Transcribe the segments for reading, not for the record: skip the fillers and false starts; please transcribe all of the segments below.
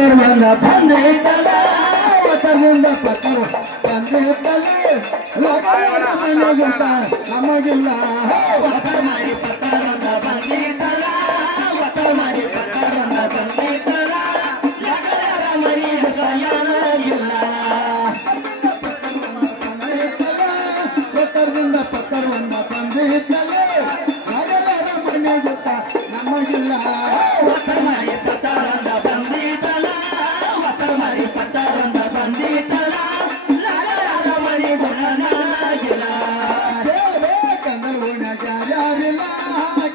ಪತ್ತರ ಬಂದ ಬಂದಿತ್ತಲ್ಲ ಒತ್ತರದಿಂದ ಪತ್ತರ ಬಂದಿತ್ತಲ್ಲ ಲಗರ ಮನೆಗುತ್ತ ನಮಗಿಲ್ಲ ಒತ್ತರ ಮಾಡಿ ಪತ್ತರ ಬಂದ ಬಂದಿತ್ತಲ್ಲ ಒತ್ತರ ಮಾಡಿ ಪತ್ತರ ಬಂದ ಬಂದಿತ್ತಲ್ಲ ಲಗರ ಮನೆಗುತ್ತ ಯಾರಿಲ್ಲ ಒತ್ತರದಿಂದ ಪತ್ತರ ಬಂದ ಬಂದಿತ್ತಲ್ಲ ಲಗರ ಮನೆಗುತ್ತ ನಮಗಿಲ್ಲ ಒತ್ತರ ಮಾಡಿ ಪತ್ತರ ಬಂದ ಬಂದಿತ್ತಲ್ಲ ಒತ್ತರ ಮಾಡಿ ಪತ್ತರ ಬಂದ ಬಂದಿತ್ತಲ್ಲ ಲಗರ ಮನೆಗುತ್ತ ನಾಗಿಲ್ಲ ಕೇಳಬೇಕಂದ್ರೆ ಓಣ್ಯಾಗ ಯಾರಿಲ್ಲ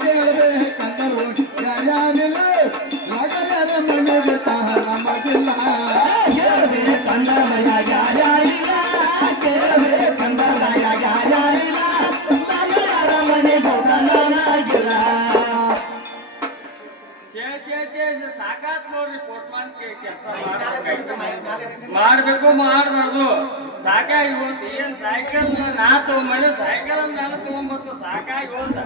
ಕೇಳಬೇಕಂದ್ರೆ ಓಣ್ಯಾಗ ಯಾರಿಲ್ಲ ಲಗರ ಮನೆಗುತ್ತ ನಮಗಿಲ್ಲ ಕೇಳಬೇಕಂದ್ರೆ ಮನೆಯಾಗ ಯಾರಿಲ್ಲ ಕೇಳಬೇಕಂದ್ರೆ ಯಾರಿಲ್ಲ ಲಗರ ಮನೆಗುತ್ತ ನಾಗಿಲ್ಲ ಸಾಕಾತ್ ನೋಡ್ರಿ ಪೋಸ್ಟ್ಮಾನ್ ಕೆಲಸ ಮಾಡ್ಬೇಕು ಮಾಡಬಾರ್ದು ಸಾಕಾಗಿ ಹೋಗ್ತು ಏನ್ ಸೈಕಲ್ ನಾ ತಗೊಂಬಂದ್ರೆ ಸೈಕಲ್ ನಾನು ತಗೊಂಬತ್ತು ಸಾಕಾಗಿ ಹೋದ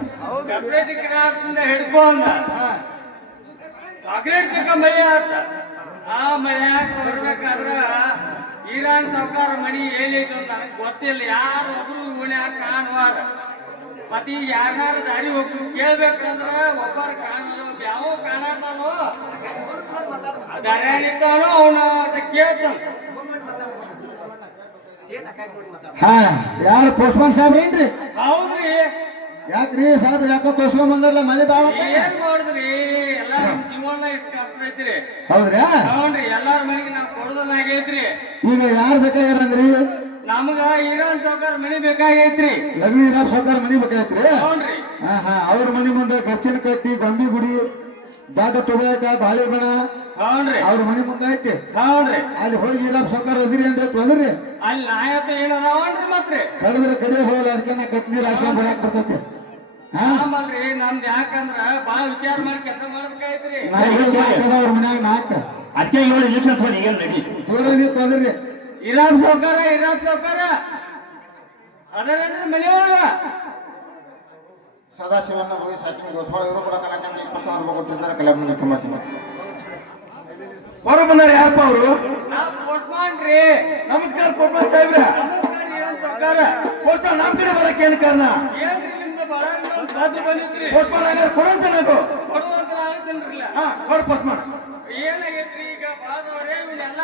ಸಪ್ರೇಟ್ ಕ್ರಾಸ್ನಿಂದ ಹಿಡ್ಕೊಂಡ ಕಾಂಕ್ರೀಟ್ ತಕ ಮಳೆ ಆತ ಆ ಮಳೆಯಾಗ ಬರ್ಬೇಕಾದ್ರ ಈರಾನ್ ಸಾವ್ಕಾರ ಮನಿ ಏನೈತೆ ಅಂತ ನನಗೆ ಗೊತ್ತಿಲ್ಲ ಯಾರು ಒಬ್ರು ಓಣ್ಯಾಗ ಕಾಣುವಾರ ಮತ್ತೆ ಈಗ ಯಾರನ್ನಾರ ದಾರಿ ಹೋಗಿ ಕೇಳ್ಬೇಕಂದ್ರ ಒಬ್ಬರು ಕಾಣಲ್ಲ ಯಾವ ಕಾಣತಾನೋ ಗಾರ್ಯಾನಿದ್ದಾನೋ ಅವನು ಅಂತ ಕೇಳ್ತಾನ ಹಾ ಯಾರು ಪೋಸ್ಟ್ಮನ್ ಸಾಹೇಬ್ರ ಏನ್ರಿ ಹೌದ್ರಿ ಯಾಕ್ರಿ ಸಾಹೇಬ್ರ ಯಾಕ ತೋರ್ಸ್ಕೊಂಡ್ ಬಂದ್ರಲ್ಲ ಮಳೆ ಬಾಳ ಏನ್ ಮಾಡಿದ್ರಿ ಎಲ್ಲ ನಿಮ್ ಜೀವನ ಇಷ್ಟು ಕಷ್ಟ ಐತ್ರಿ ಹೌದ್ರಾ ಹೌನ್ರಿ ಎಲ್ಲಾರ ಮನೆಗೆ ನಾವು ಕೊಡೋದನ್ನ ಆಗೈತ್ರಿ ಈಗ ಯಾರು ಬೇಕಾಗ್ಯಾರಂದ್ರಿ ನಮಗ ಈರಾನ್ ಸಾವ್ಕಾರ ಮನಿ ಬೇಕಾಗೈತ್ರಿ ಲಗ್ನಿ ರಾಮ್ ಸಾವ್ಕಾರ ಮನಿ ಬೇಕಾಯ್ತ್ರಿ ಹೌನ್ರಿ ಹಾ ಅವ್ರ ಮನಿ ಮುಂದೆ ಗಚ್ಚಿನ ಕಟ್ಟಿ ಗೊಂಬಿ ಗುಡಿ ದೊಡ್ಡ ಟೊಬಾಕ ಬಾಳೆಬಣ ಹೌನ್ರಿ ಅವ್ರ ಮನಿ ಮುಂದೆ ಐತಿ ಹೌನ್ರಿ ಅಲ್ಲಿ ಹೋಗಿ ರಾಮ್ ಸಾವ್ಕಾರ ಅದಿರಿ ಅಂತ ಹೋದ್ರಿ ಅಲ್ಲಿ ನಾಯಕ ಏನದಾವನ್ರಿ ಮತ್ರಿ ಕಡದ್ರ ಕಡೆ ಹೋಗಲ್ಲ ಅದಕ್ಕೆ ನಾ ಕಟ್ ನೀರ್ ಹಾಕ್ಸ್ಕೊಂಡ್ ಬರಾಕ್ ಬರ್ತೈತಿ ಆಮಲ್ರಿ ನಮ್ದು ಯಾಕಂದ್ರ ಬಾಳ ವಿಚಾರ ಮಾಡಿ ಕೆಲಸ ಮಾಡ್ಬೇಕಾಯ್ತ್ರಿ ಅವ್ರ ಮನ್ಯಾಗ ನಾಲ್ಕ ಅದಕ್ಕೆ 7 ಇಂಜೆಕ್ಷನ್ ತೋರಿ ಏನ್ ನಡಿ ದೂರ ತೊಂದ್ರಿ ಇರಾಮ್ ಸಾವ್ಕಾರ ಅದರೇನ್ರಿ ಮನೆಯೊಳಗ ಸದಾಶಿವನ ಹೋಗಿ ಸಾಕಿನ ಗೋಸ್ವಾಳ ಇವರು ಕೂಡ ಕಲಾಕಂಡಿ 20 ಕೊಟ್ಟಿದ್ದಾರೆ ಕಲಾಕಂಡಿ ಸಮಾಜ ಹೊರ ಬಂದಾರ ಯಾರಪ್ಪ ಅವರು ನಾವು ಪೋಸ್ಟ್ಮಾನ್ ರೀ ನಮಸ್ಕಾರ ಪೋಸ್ಟ್ಮನ್ ಸಾಹೇಬ್ರ ನಮಸ್ಕಾರ ಇರಾಮ್ ಸಾವ್ಕಾರ ಪೋಸ್ಟ್ಮನ್ ನಮ್ ಕಡೆ ಬರಕ್ಕೆ ಏನ್ ಕಾರಣ ಏನ್ರಿ ನಿಮ್ದು ಬಹಳ ಸಾಧ್ಯ ಬಂದಿದ್ರಿ ಪೋಸ್ಟ್ಮನ್ ಆಗಾರ ಕೊಡಂತ ನಾವು ಕೊಡುವಂತ ಆಗತ್ತೇನ್ರಿಲ್ಲ ಹಾ ಕೊಡು ಪೋಸ್ಟ್ಮನ್ ಏನಾಗೈತ್ರಿ ಈಗ ಬಾದವ್ರೆ ಇವನ್ನೆಲ್ಲ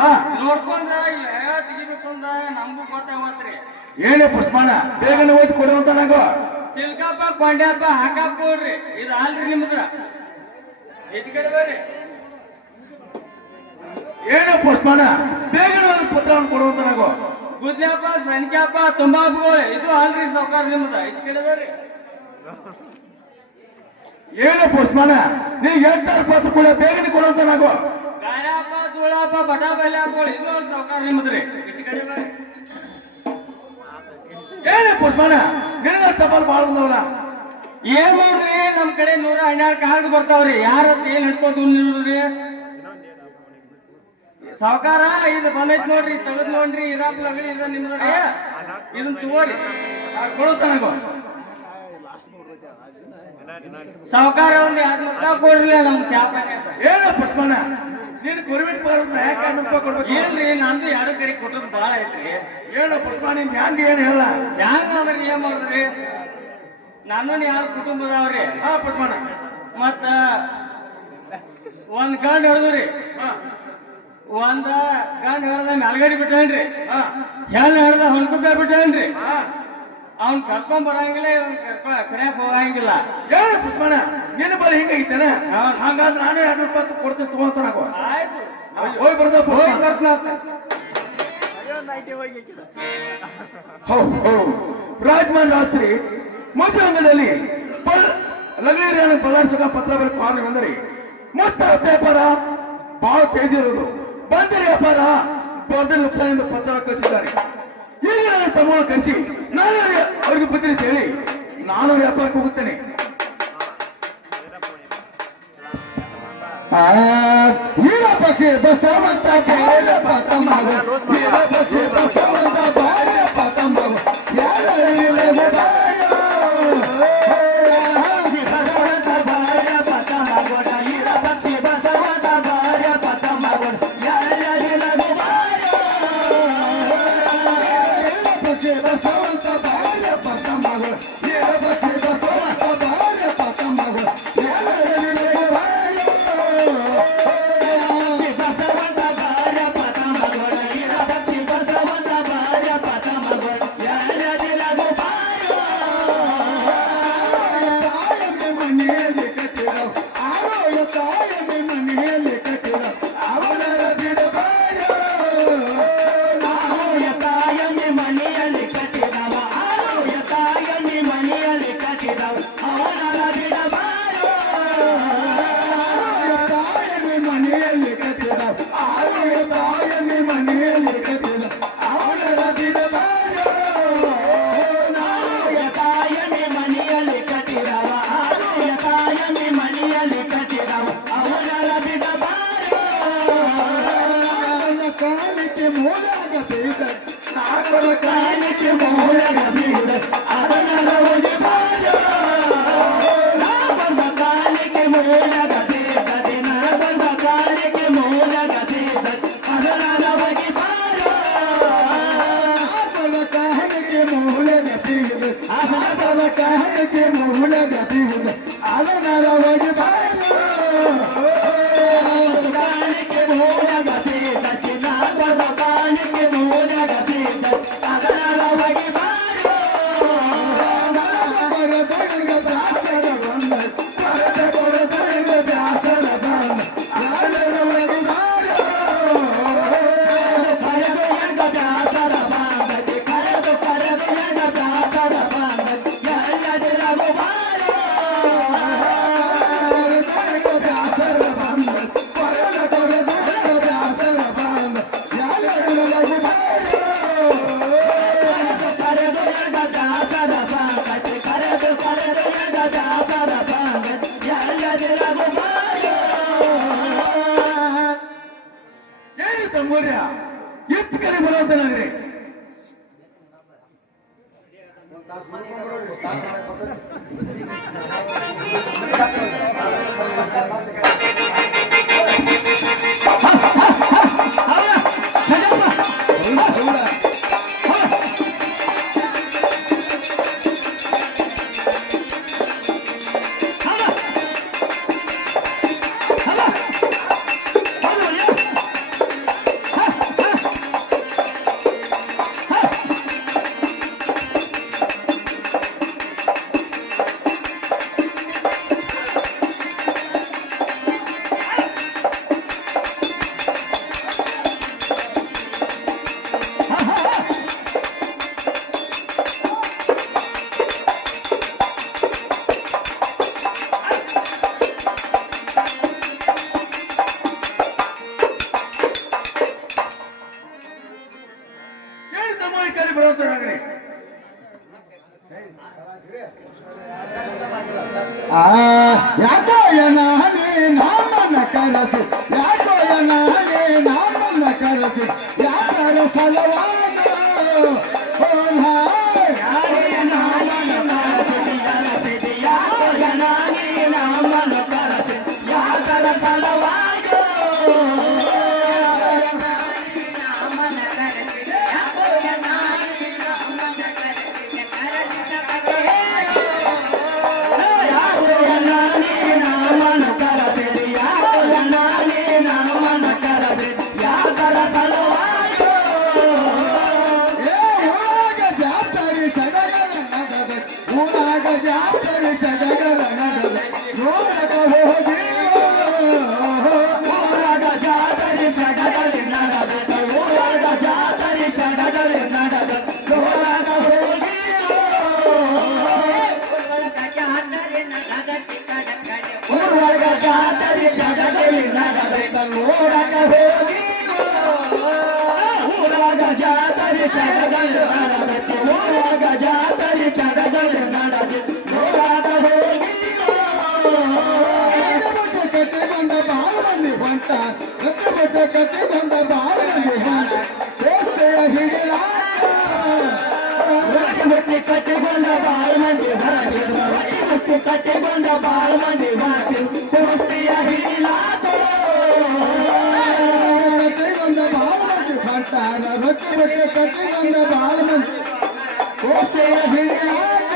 ಹಾ ನೋಡ್ಕೊಂಡ ಇಲ್ಲ ತೆಗಿಬೇಕು ಅಂದ ನಮಗೂ ಗೊತ್ತಾಗತ್ರಿ ಏನೇ ಪೋಸ್ಟ್ಮನ್ ಬೇಗನೆ ಹೋಯ್ತು ಕೊಡುವಂತ ನಾವು ಚಿಲ್ಕಪ್ಪ ಕೊಂಡ್ಯಪ್ಪ ಹಾಕಪ್ಪ ನೋಡ್ರಿ ಇದು ಅಲ್ರಿ ನಿಮ್ದ್ರ ಹೆಚ್ಚು ಕಡೆ ಬರ್ರಿ ಏನೇ ಪೋಸ್ಟ್ಮನ್ ಬೇಗನೆ ಒಂದು ಪತ್ರವನ್ನು ಕೊಡುವಂತ ನಾವು ಗುದ್ಲಪ್ಪ ಸಣ್ಕ್ಯಪ್ಪ ತಂಬಾಕುಗಳು ಇದು ಅಲ್ರಿ ಸಾವ್ಕಾರ ನಿಮ್ದ ಹೆಚ್ಚು ಕಡೆ ಬರ್ರಿ ಏನೇ ಪೋಸ್ಟ್ಮನ್ ನೀವು 8 ಪತ್ರ ಕೂಡ ಬೇಗನೆ ಕೊಡುವಂತ ನಾವು ಗಾಯಪ್ಪ ಧೂಳಪ್ಪ ಬಟ ಬಲ್ಯಾಪಗಳು ಇದು ಒಂದು ಸಾವ್ಕಾರ ನಿಮ್ದ್ರಿ ಹೆಚ್ಚು ಕಡೆ ಬರ್ರಿ ಏನೇ ಪೋಸ್ಟ್ಮನ್ ನಿನಗ ಟಪಾಲ್ ಬಾಳ ಬಂದವಲ್ಲ ಏನ್ ನೋಡ್ರಿ ನಮ್ ಕಡೆ 112 ಕಾರ್ಡ್ ಬರ್ತಾವ್ರಿ ಯಾರತ್ ಏನ್ ಹಿಡ್ಕೊಂಡು ನಿಲ್ರಿ ಸಾವ್ಕಾರ ಇದು ಬಂದೈತ್ ನೋಡ್ರಿ ತೆಗದ್ ನೋಡ್ರಿ ಇರಾಪ್ ಲಗಳಿ ಇದ ನಿಮ್ದ್ರಿ ಇದನ್ನ ತಗೋರಿ ಕೊಡುವಂತ ನಾವು ಸಾವ್ಕಾರ ಒಂದ್ 200 ರೂಪಾಯಿ ಕೊಡ್ರಿ ನಮ್ ಚಾಪ ಏನೇ ಪೋಸ್ಟ್ಮನ್ ನೀನು ಗೌರ್ಮೆಂಟ್ ಬರೋದ್ರ ಯಾಕೆ 200 ರೂಪಾಯಿ ಕೊಡ್ಬೇಕು ಏನ್ರಿ ನಂದು 2 ಕಡೆ ಕೊಟ್ಟದ್ ಬಾಳ ಐತ್ರಿ ಏನೋ ಪೋಸ್ಟ್ಮನ್ ನಿನ್ ಹ್ಯಾಂಗ ಏನ್ ಹೇಳ ಹ್ಯಾಂಗ ಅಂದ್ರಿ ಏನ್ ಮಾಡಿದ್ರಿ ನಾನು 2 ಕುಟುಂಬ ಅದಾವ್ರಿ ಹಾ ಪೋಸ್ಟ್ಮನ್ ಮತ್ತ ಒಂದ್ ಗಂಡ್ ಹಿಡಿದ್ರಿ ಒಂದ ಗಂಡ್ ಹಿಡ್ದ ಮ್ಯಾಲ್ಗಡಿ ಬಿಟ್ಟೇನ್ರಿ ಹೆಣ್ ಹಿಡ್ದ ಹೊನ್ಕುಪ್ಪ ಬಿಟ್ಟೇನ್ರಿ ಅವ್ನ್ ಕರ್ಕೊಂಡ್ ಬರಂಗಿಲ್ಲ ಇವ್ನ ಕರ್ಯಾಕ್ ಹೋಗಂಗಿಲ್ಲ ಏನ ಪುಷ್ಪಣ್ಣ ನಿನ್ನ ಬಳಿ ಹಿಂಗಾಗಿತ್ತೇನೆ ಹಾಗಾದ್ರೆ ನಾನೇ 200 ರೂಪಾಯಿ ಕೊಡ್ತೀನಿ ತಗೊಂತ ನಾವು ಆಯ್ತು ಹೋಗಿ ಬರ್ದ ಹೋಗಿ ಬರ್ತೀನಿ ರಾಜಮಾನ್ ರಾತ್ರಿ ಮದುವೆ ಅಂಗಡಿಯಲ್ಲಿ ಲಗ್ನ ಬಲಾಸಕ ಪತ್ರ ಬರೆದು ಕಾರಣ ಬಂದರಿ ಮೊತ್ತ ವ್ಯಾಪಾರ ಬಹಳ ತೇಜ್ ಇರೋದು ಬಂದಿರಿ ವ್ಯಾಪಾರ ದೊಡ್ಡ ನುಕ್ಸಾನಿಂದ ಪತ್ರ ಕಳಿಸಿದ್ದಾರೆ ಈಗ ನಾನು ತಮ್ಮ ಕರೆಸಿ ನಾನು ಅವ್ರಿಗೆ ಬುದ್ಧಿ ಅಂತ ಹೇಳಿ ನಾನು ವ್ಯಾಪಾರಕ್ಕೆ ಹೋಗುತ್ತೇನೆ ಈಗ ಪಕ್ಷಿ ಬಸವಂತ ಬಾಯಪ್ಪ ತಮ್ಮ ಪಕ್ಷಿ ಬಸವಂತ ಬಾಯಪ್ಪ ತಮ್ಮ ಬಸವಂತ ಬಾಯಪ್ಪ ತಮ್ಮ ಕಾಲಕ್ಕೆ ಮೂಲಾಗಬೇಕ ನಾಗರ ಕಾಲಕ್ಕೆ ಮೂಲಾಗಬೇಕ ಅದನ್ನ ಹೋಗಿ ಬಾರೋ ನಾಗರ ಕಾಲಕ್ಕೆ ಮೂಲಾಗಬೇಕ ನಾಗರ ಕಾಲಕ್ಕೆ ಮೂಲಾಗಬೇಕ ಅದನ್ನ ಹೋಗಿ ಬಾರೋ ಆಸಲ ಕಾಲಕ್ಕೆ ಮೂಲಾಗಬೇಕ ಆಸಲ ಕಾಲಕ್ಕೆ ಮೂಲಾಗಬೇಕ ಅದನ್ನ ಹೋಗಿ ಬಾರೋ ಎತ್ತು ಕಡೆ ಬರುವಂತನಾಗ್ರಿ ಯಾಕೋ ನಾನೇ ನಾಮನ್ನ ಕರೆಸಿ ಯಾಕೋ ನಾನೇ ನಾಮನ್ನ ಕರೆಸಿ ಯಾಕರ ಸಲವಾದ ಕಟ್ಟಿಕೊಂಡ ಬಾಳ ಮಂದಿ ಕಟ್ಟಿಕೊಂಡ ಬಾಳ ಮಂದಿ ಕಟ್ಟಿಕೊಂಡ ಬಾಳ ಮಂದಿ ದೋಸ್ತಿಯ ಹಿಡಿಲಾತ ಕಟ್ಟಿಕೊಂಡ ಬಾಳ ಮಂದಿ ಹೊಂಟಾರ ರೊಟ್ಟಿ ಕಟ್ಟಿಕೊಂಡ ಬಾಳ ಮಂದಿ ದೋಸ್ತಿಯ ಹಿಡಿಲಾತ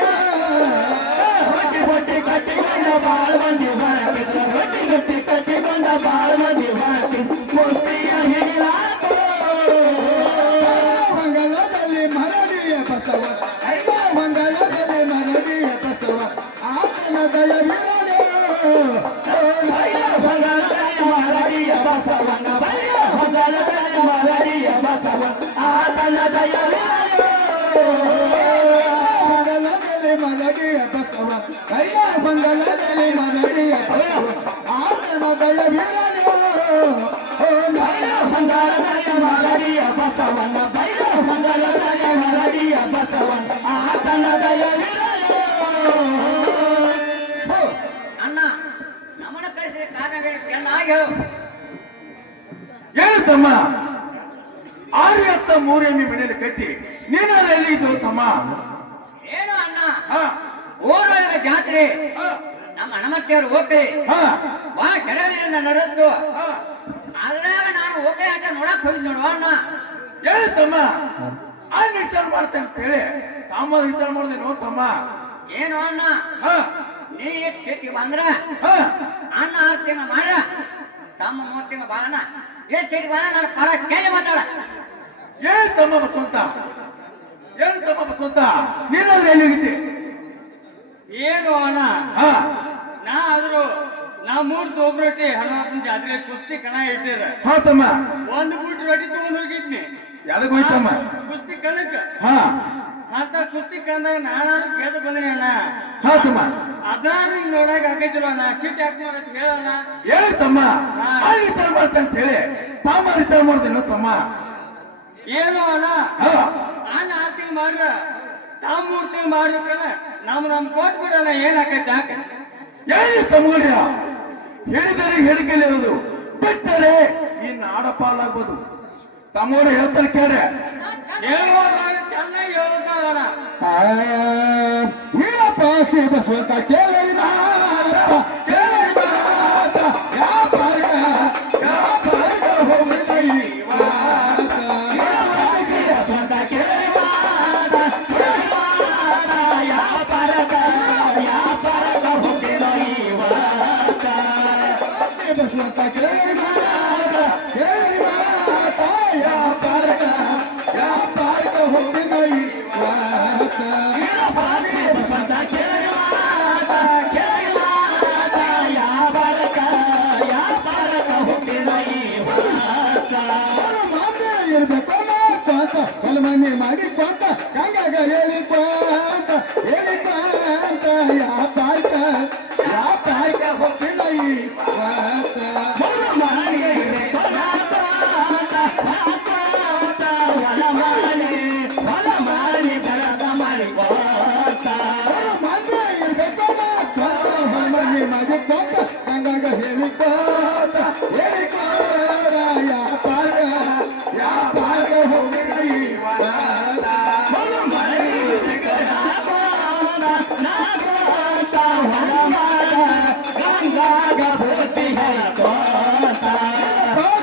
ರೊಟ್ಟಿ ಕಟ್ಟಿಕೊಂಡ ಬಾಳ ಮಂದಿ ರೊಟ್ಟಿ ಕಟ್ಟಿಕೊಂಡ ಬಾಳ ಮಂದಿ ದೋಸ್ತಿಯ ಹಿಡಿಲಾತ ಮಂಗಲದಲ್ಲಿ ಮರಡಿಯ ಬಸವ ಮಂಗಲದಲ್ಲಿ ಮರಡಿಯ ಬಸವ ಆತನ ದಯವಿರಲಿ ಮರಡಿಯ ಬಸವನ ಮಂಗಲದಲ್ಲಿ ಮರಡಿಯ ಬಸವ ಆತನ ದಯವಿರಲಿ ಮಂಗಲದಲ್ಲಿ ಮರಡಿಯ ಬಸವ ಮಂಗಲದಲ್ಲಿ ಮರಡಿಯ ಬಸವ ಆತನ ದಯವಿರಲಿ ಮರಡಿಯ ಬಸವನ ಮಂಗಲದಲ್ಲಿ ಮರಡಿಯ ಬಸವನ ಆತನ ದಯವಿರಲಿ ಅಣ್ಣ ನಮ್ಮನ್ನ ಕರೆಸಿದ ಕಾರಣಗಳು ಚೆನ್ನಾಗಿ ಹೇಳು ಏನು ತಮ್ಮ ಮೂರು ಎಮ್ಮೆ ಮನೆಯಲ್ಲಿ ಕಟ್ಟಿ ನೀನು ಎಲ್ಲಿ ಇದ್ದು ತಮ್ಮ? ಏನು ಅಣ್ಣ, ಹಾ ಊರೊಳಗ ಜಾತ್ರೆ, ಹಾ ನಮ್ಮ ಹಣಮತ್ತಿಯವರು ಹೋಗ್ಲಿ ಹಾ ಬಾ ಕೆಡಲಿನಿಂದ ನಡೆದ್ದು. ಹಾ ಅದ್ರಾಗ ನಾನು ಹೋಗ್ಲಿ ಅಂತ ನೋಡಕ್ ಹೋಗಿದ್ ನೋಡುವ ಅಣ್ಣ. ಹೇಳಿ ತಮ್ಮ, ಆ ನಿರ್ಧಾರ ಮಾಡ್ತೇನೆ ಅಂತ ಹೇಳಿ ತಮ್ಮ ನಿರ್ಧಾರ ಮಾಡಿದೇನೋ ತಮ್ಮ? ಏನು ಅಣ್ಣ, ಹಾ ನೀ ಇಟ್ ಸಿಟಿಗೆ ಬಂದ್ರ ಹಾ ಅಣ್ಣ 6 ತಿಂಗಳು ಮಾಡ, ತಮ್ಮ 3 ತಿಂಗಳು ಬಾಳಣ್ಣ. ಏನ್ ಸಿಟಿಗೆ ಬಂದ ನಾನು ಪರ ಕೇಳಿ ಮಾತಾಡ. ಹೇಳಿ ತಮ್ಮ ಬಸವಂತ, ಹೇಳಿ ತಮ್ಮ ಬಸವಂತ, ನೀನಲ್ಲಿ ಎಲ್ಲಿ ಹೋಗಿದ್ದೆ? ಏನು ಅಣ್ಣ, ಹಾ ನಾ ಆದ್ರೂ ನಾ 3 ತೋಗ್ ರೊಟ್ಟಿ ಹನುಮಪ್ಪನ ಜಾತ್ರೆ ಕುಸ್ತಿ ಕಣ ಇಟ್ಟಿರ ಹಾ ತಮ್ಮ, 1 ಬೂಟ್ ರೊಟ್ಟಿ ತಗೊಂಡ್ ಹೋಗಿದ್ನಿ ಯಾವ್ದಕ್ ಹೋಯ್ತಮ್ಮ? ಕುಸ್ತಿ ಕಣಕ್ಕ. ಹಾ ಅಂತ ಕುಸ್ತಿ ಕಣದಾಗ ನಾನು ಗೆದ್ದು ಬಂದಿನಿ ಅಣ್ಣ. ಹಾ ತಮ್ಮ, ಅದ್ರಾಗ ನೋಡಕ್ ಆಗೈತಿಲ್ಲ ಅಣ್ಣ, ಸೀಟ್ ಯಾಕೆ ಮಾಡತ್ ಹೇಳಣ್ಣ. ಹೇಳಿ ತಮ್ಮ, ಆ ನಿರ್ಧಾರ ಮಾಡ್ತೇನೆ ಅಂತ ಹೇಳಿ ತಮ್ಮ ನಿರ್ಧಾರ ಮಾಡಿದೇನೋ ತಮ್ಮ? ಏನು ಅಣ್ಣ, ಹಾ ನಾನು 6 ತಿಂಗಳು ಮಾಡ್ರ ತಾ 3 ತಿಂಗಳು ಮಾಡ್ಬೇಕಲ್ಲ, ನಮ್ ಕೊಟ್ ಬಿಡೋಣ. ಏನಾಕೈತೆ ಯಾಕೆ ಹೇಳಿ ತಮ್ಮಗಳ್ಯ, ಹೇಳಿದರೆ ಹೇಳಿಕೆಯಲ್ಲಿ ಇರೋದು, ಬಿಟ್ಟರೆ ಈ ನಾಡ ಪಾಲಾಗ್ಬೋದು. ತಮ್ಮಗಳು ಹೇಳ್ತಾರೆ ಕೇಳ್ರೆ. ಹೇಳುವಾಗ ಚೆನ್ನಾಗಿ ಹೇಳ್ತಾರಣ್ಣ. ಏನಪ್ಪ ಶ್ರೀ ಬಸವಂತ ಕೇಳಿ ಮಾತ, ಕೇಳಿ ಮಾತ, ವ್ಯಾಪಾರ ವ್ಯಾಪಾರ ಹೋಗಿದ ಈ ವಾತ. ಶ್ರೀ ಬಸವಂತ ಕೇಳಿ ಮಾತ, ಕೇಳಿ ಮಾತ, ವ್ಯಾಪಾರ ವ್ಯಾಪಾರ ಹೋಗಿದ ಈ ವಾತ. ಶ್ರೀ ಬಸವಂತ ಕೇಳಿ ಮಾತ, ಕೇಳಿ ಮಾತ, ವ್ಯಾಪಾರ ವ್ಯಾಪಾರ ಹೋಗಿದ ಈ ವಾತ. ಇರ್ಬೇಕು ಮಾತ ಹೊಲ ಮನೆ ಮಾಡಿ ಕೊಂತ ಗಂಗಾಗ ಹೇಳಿಕೊಂತ ಹೇಳಿಕೊಂತ ವ್ಯಾಪಾರಕ ವ್ಯಾಪಾರಕ ಹೋಗ್ತಿಲ್ಲ ಈ ವಾತ. ಮಾಡಿಕೊಂತ ಗಂಗಾಗ ಹೇಳಿಕೊಂತ ಹೇಳಿಕೊಂತ ವ್ಯಾಪಾರ ವ್ಯಾಪಾರ ಹೋಗಿದ ಈ ವಾತ.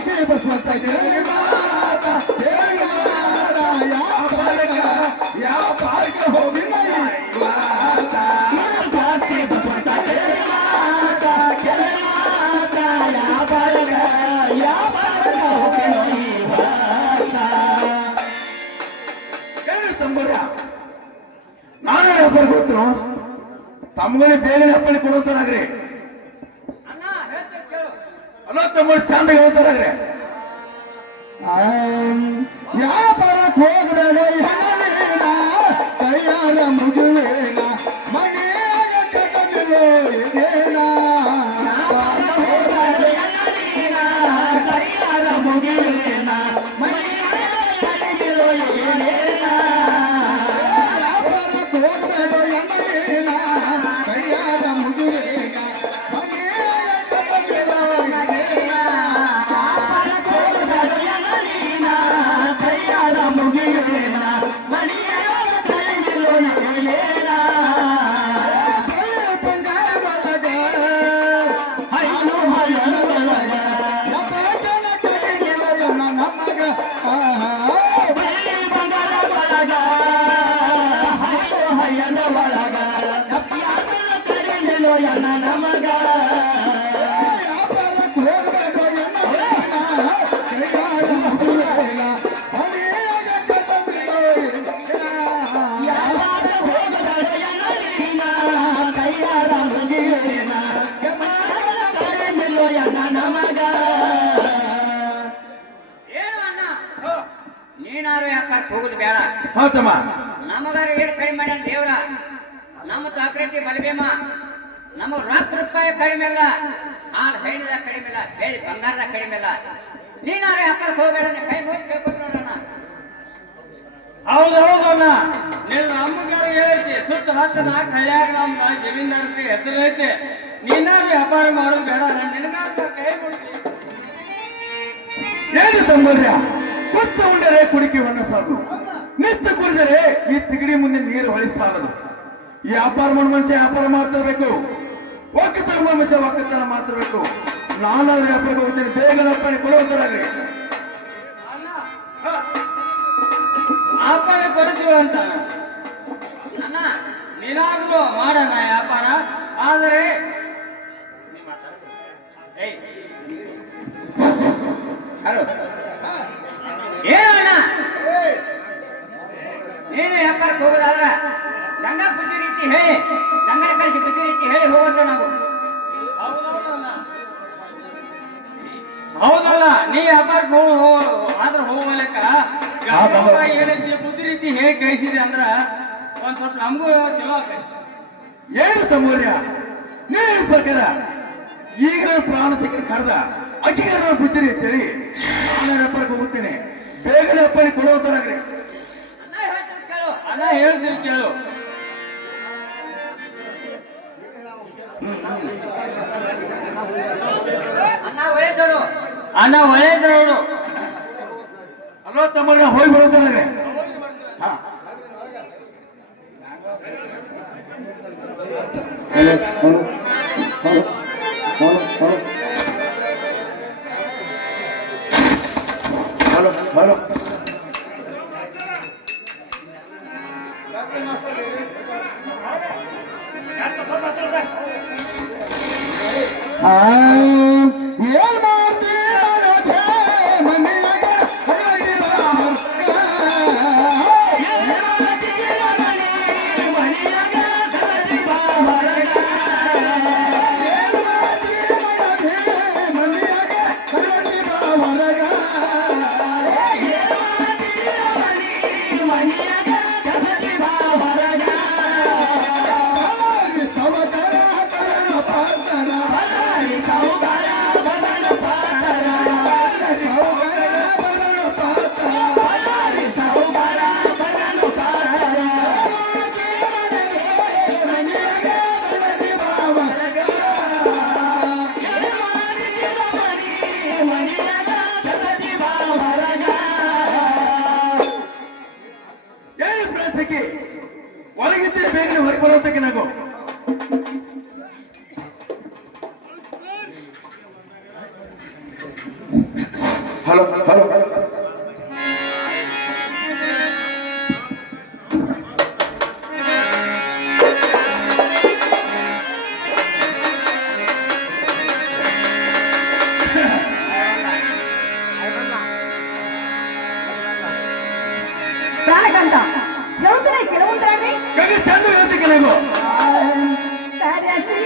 ಶ್ರೀ ಬಸವಂತ ಕೇಳಿ ಮಾತ, ಕೇಳಿ ಮಾತ, ವ್ಯಾಪಾರ ವ್ಯಾಪಾರಕ್ಕೆ ಹೋಗಿದ ಈ ವಾತ. ಶ್ರೀ ಬಸವಂತ ಕೇಳಿ ಮಾತ, ಕೇಳಿ ಮಾತ, ವ್ಯಾಪಾರ ವ್ಯಾಪಾರಕ್ಕೆ ಹೋಗಿದ ಈ ವಾತ. ಹೇಳಿ ತಮ್ಮಗಳ್ಯ, ನಾನು ವ್ಯಾಪಾರ ಕೊಡ್ತೀನೋ ತಮ್ಮಗಳಿಗೆ ಬೇಗನೆ ಅಪ್ಪಣೆ ಕೊಡುವಂತಾಗ್ರಿ. ಅಣ್ಣ ಹೇಳ್ತೇನೆ ಕೇಳು. ಅಲ್ಲ ತಮ್ಮಗಳು ಚಂದ ಹೇಳ್ತಾರಾಗ್ರಿ. ವ್ಯಾಪಾರಕ್ಕೆ ಹೋಗಬೇಡ ಹೆಣ್ಣಿನ ಕೈಯಾಲ ಮುಗಿವೇನ ಮನೆಯಾಗ ಕಟ್ಟಲು ಇದೇನ. ಕೈಯಾಲ ಮುಗಿವೇನ ಮನೆಯಾಗ ವ್ಯಾಪಾರಕ್ಕೆ ಹೋಗಬೇಡ ಹೆಣ್ಣಿನ ಕೈಯಾಲ ಮುಗಿವೇನ ಮನೆಯಾಗ ಕಟ್ಟಲು ಇದೇನ. ಕೈಯಾಲ ಮುಗಿವೇನ ಮನೆಯಾಗ ಕೈಲಿರೋ ಏನೇನ. ಬಂಗಾರ ಒಳಗ ಹೈನು ಹಯನ ಒಳಗ ಯಥಾಜನ ಕೈಲಿರೋ ನಮಗ. ಬಂಗಾರ ಒಳಗ ಹೈನು ಹಯನ ಒಳಗ ಯಥಾಜನ ಕೈಲಿರೋ ನಮಗ. ವ್ಯಾಪಾರಕ್ಕೆ ಹೋಗಬೇಡ ಎನ್ನ ಕೈಯಾಲ ಮುಗಿವೇನ ಮನೆಯಾಗ ಕಟ್ಟಲು ವ್ಯಾಪಾರ ಹೋಗಬೇಡ ಎನ್ನ ಕೈಯಾಲ ಮುಗಿವೇನ ಕೈಲಿರೋ ನಮಗ. ಏನು ಅಣ್ಣ, ನೀನಾರು ಯಾಕೆ ಹೋಗುದು ಬೇಡ. ಹಾ ತಮ್ಮ, ನಮಗಾರು ಏಟ್ ಕಡಿಮೆ ಮಾಡ್ಯಾನ ದೇವ್ರ. ನಮ್ಮ ತಾಕೃತಿ ಬಲಭೀಮ, ನಮ್ಮ ₹1 ಕಡಿಮೆ ಇಲ್ಲ, ಹಾಲು ಹೈನದ ಕಡಿಮೆ ಇಲ್ಲ, ಬೇಳೆ ಬಂಗಾರದ ಕಡಿಮೆ ಇಲ್ಲ. ನೀನಾರು ವ್ಯಾಪಾರಕ್ಕೆ ಹೋಗ್ಬೇಡ, ಕೈ ಮುಗಿ ಕೇಳ್ಕೊತ ನೋಡೋಣ. ಹೌದೌದಣ್ಣ, ನೀನು ನಮ್ಮಗಾರ ಹೇಳೈತಿ ಸುತ್ತ 10-4 ಹಳ್ಳಿಯಾಗ ನಮ್ಮ ಜಮೀನ್ದಾರಕ್ಕೆ ಹೆಸರು ಐತಿ. ನೀನಾರು ವ್ಯಾಪಾರ ಮಾಡೋದು ಬೇಡ, ನಾನು ನಿನಗಾರ ಕೈ ಮುಡ್ತೀನಿ. ಹೇಳಿ ತಮ್ಮಗಳ್ಯ, ಕುತ್ತ ಉಂಡರೆ ಕುಡಿಕೆ ಹೊನ್ನ ಸಾಲದು, ನಿತ್ಯ ಕುಡಿದರೆ ಈ ತಿಗಡಿ ಮುಂದೆ ನೀರು ಹೊಳಿಸಾಲದು. ವ್ಯಾಪಾರ ಮಾಡೋ ಮನುಷ್ಯ ವ್ಯಾಪಾರ ಮಾಡ್ತಿರ್ಬೇಕು, ಒಕ್ಕತನ ಮಾಡೋ ಮನುಷ್ಯ ಒಕ್ಕತನ ಮಾಡ್ತಿರ್ಬೇಕು. ನಾನಾದ್ರೂ ವ್ಯಾಪಾರಕ್ಕೆ ಹೋಗ್ತೇನೆ, ಬೇಗ ಅಪ್ಪಣೆ ಕೊಡುವಂತರಾಗ್ರಿ. ಅಪ್ಪಣೆ ಕೊಡ್ತೀವಿ ಅಂತ ಅಣ್ಣ, ನೀನಾದ್ರೂ ಮಾಡೋಣ ವ್ಯಾಪಾರ. ಆದರೆ ಏನಣ್ಣ ನೀನು ವ್ಯಾಪಾರಕ್ಕೆ ಹೋಗೋದಾದ್ರ ಗಂಗಾ ಬುದ್ಧಿ ರೀತಿ ಹೇಳಿ, ಗಂಗಾ ಕಳಿಸಿ ಬುದ್ಧಿ ರೀತಿ ಹೇಳಿ ಹೋಗೋದು ನಾವು. ಹೌದಲ್ಲ, ನೀ ವ್ಯಾಪಾರಕ್ಕೆ ಆದ್ರೆ ಹೋಗ್ಲಕ್ಕ ಏನೈತಿ ಬುದ್ಧಿ ರೀತಿ ಹೇಗೆ ಕಳಿಸಿದೆ ಅಂದ್ರ ಒಂದ್ ಸ್ವಲ್ಪ ನಮಗೂ ಚಲೋ ಆಗ್ತೈತಿ. ಏನು ತಮ್ಮೂರ್ಯ ನೀನ್ ಪ್ರಕಾರ ಈಗ ನಾನು ಪ್ರಾಣ ಸಿಕ್ಕ ಕರೆದ ಅಕ್ಕಿಗಾರ ಬಿಟ್ಟಿರಿ ಅಂತೇಳಿ ನಾನು ವ್ಯಾಪಾರಕ್ಕೆ ಹೋಗುತ್ತೇನೆ, ಬೇಗನೆ ಅಪ್ಪಣೆ ಕೊಡುವಂತರಾಗ್ರಿ. ಅಣ್ಣ ಹೇಳ್ತೀವಿ ಕೇಳು. ಅಣ್ಣ ಒಳ್ಳೇದೋಡು, ಅಣ್ಣ ಒಳ್ಳೇದು ನೋಡು. ಅಲ್ವಾ ತಮ್ಮೂರ್ಯ ಹೋಗಿ ಬರುವಂತರಾಗ್ರಿ. ಹಾ ಹಲೋ ಹಲೋ ಏನ್ ಮಾಡ್ತೀಯ ಮನೆಯಾಗ ಒಳಗಿದ್ದರೆ ಬೇಗನೆ ಹೊರಗೆ ಬರುವಂತಕ್ಕೆ ನಾವು. ಹಲೋ ಹಲೋ ಪ್ರಾಣಗಂಧ ಹೇಳ್ತಾರೆ ಕೆಲವೊಂದ್ರಲ್ಲಿ ಚಂದ ಹೇಳ್ತಿಗೆ ನಾವು. ಸರಸಿ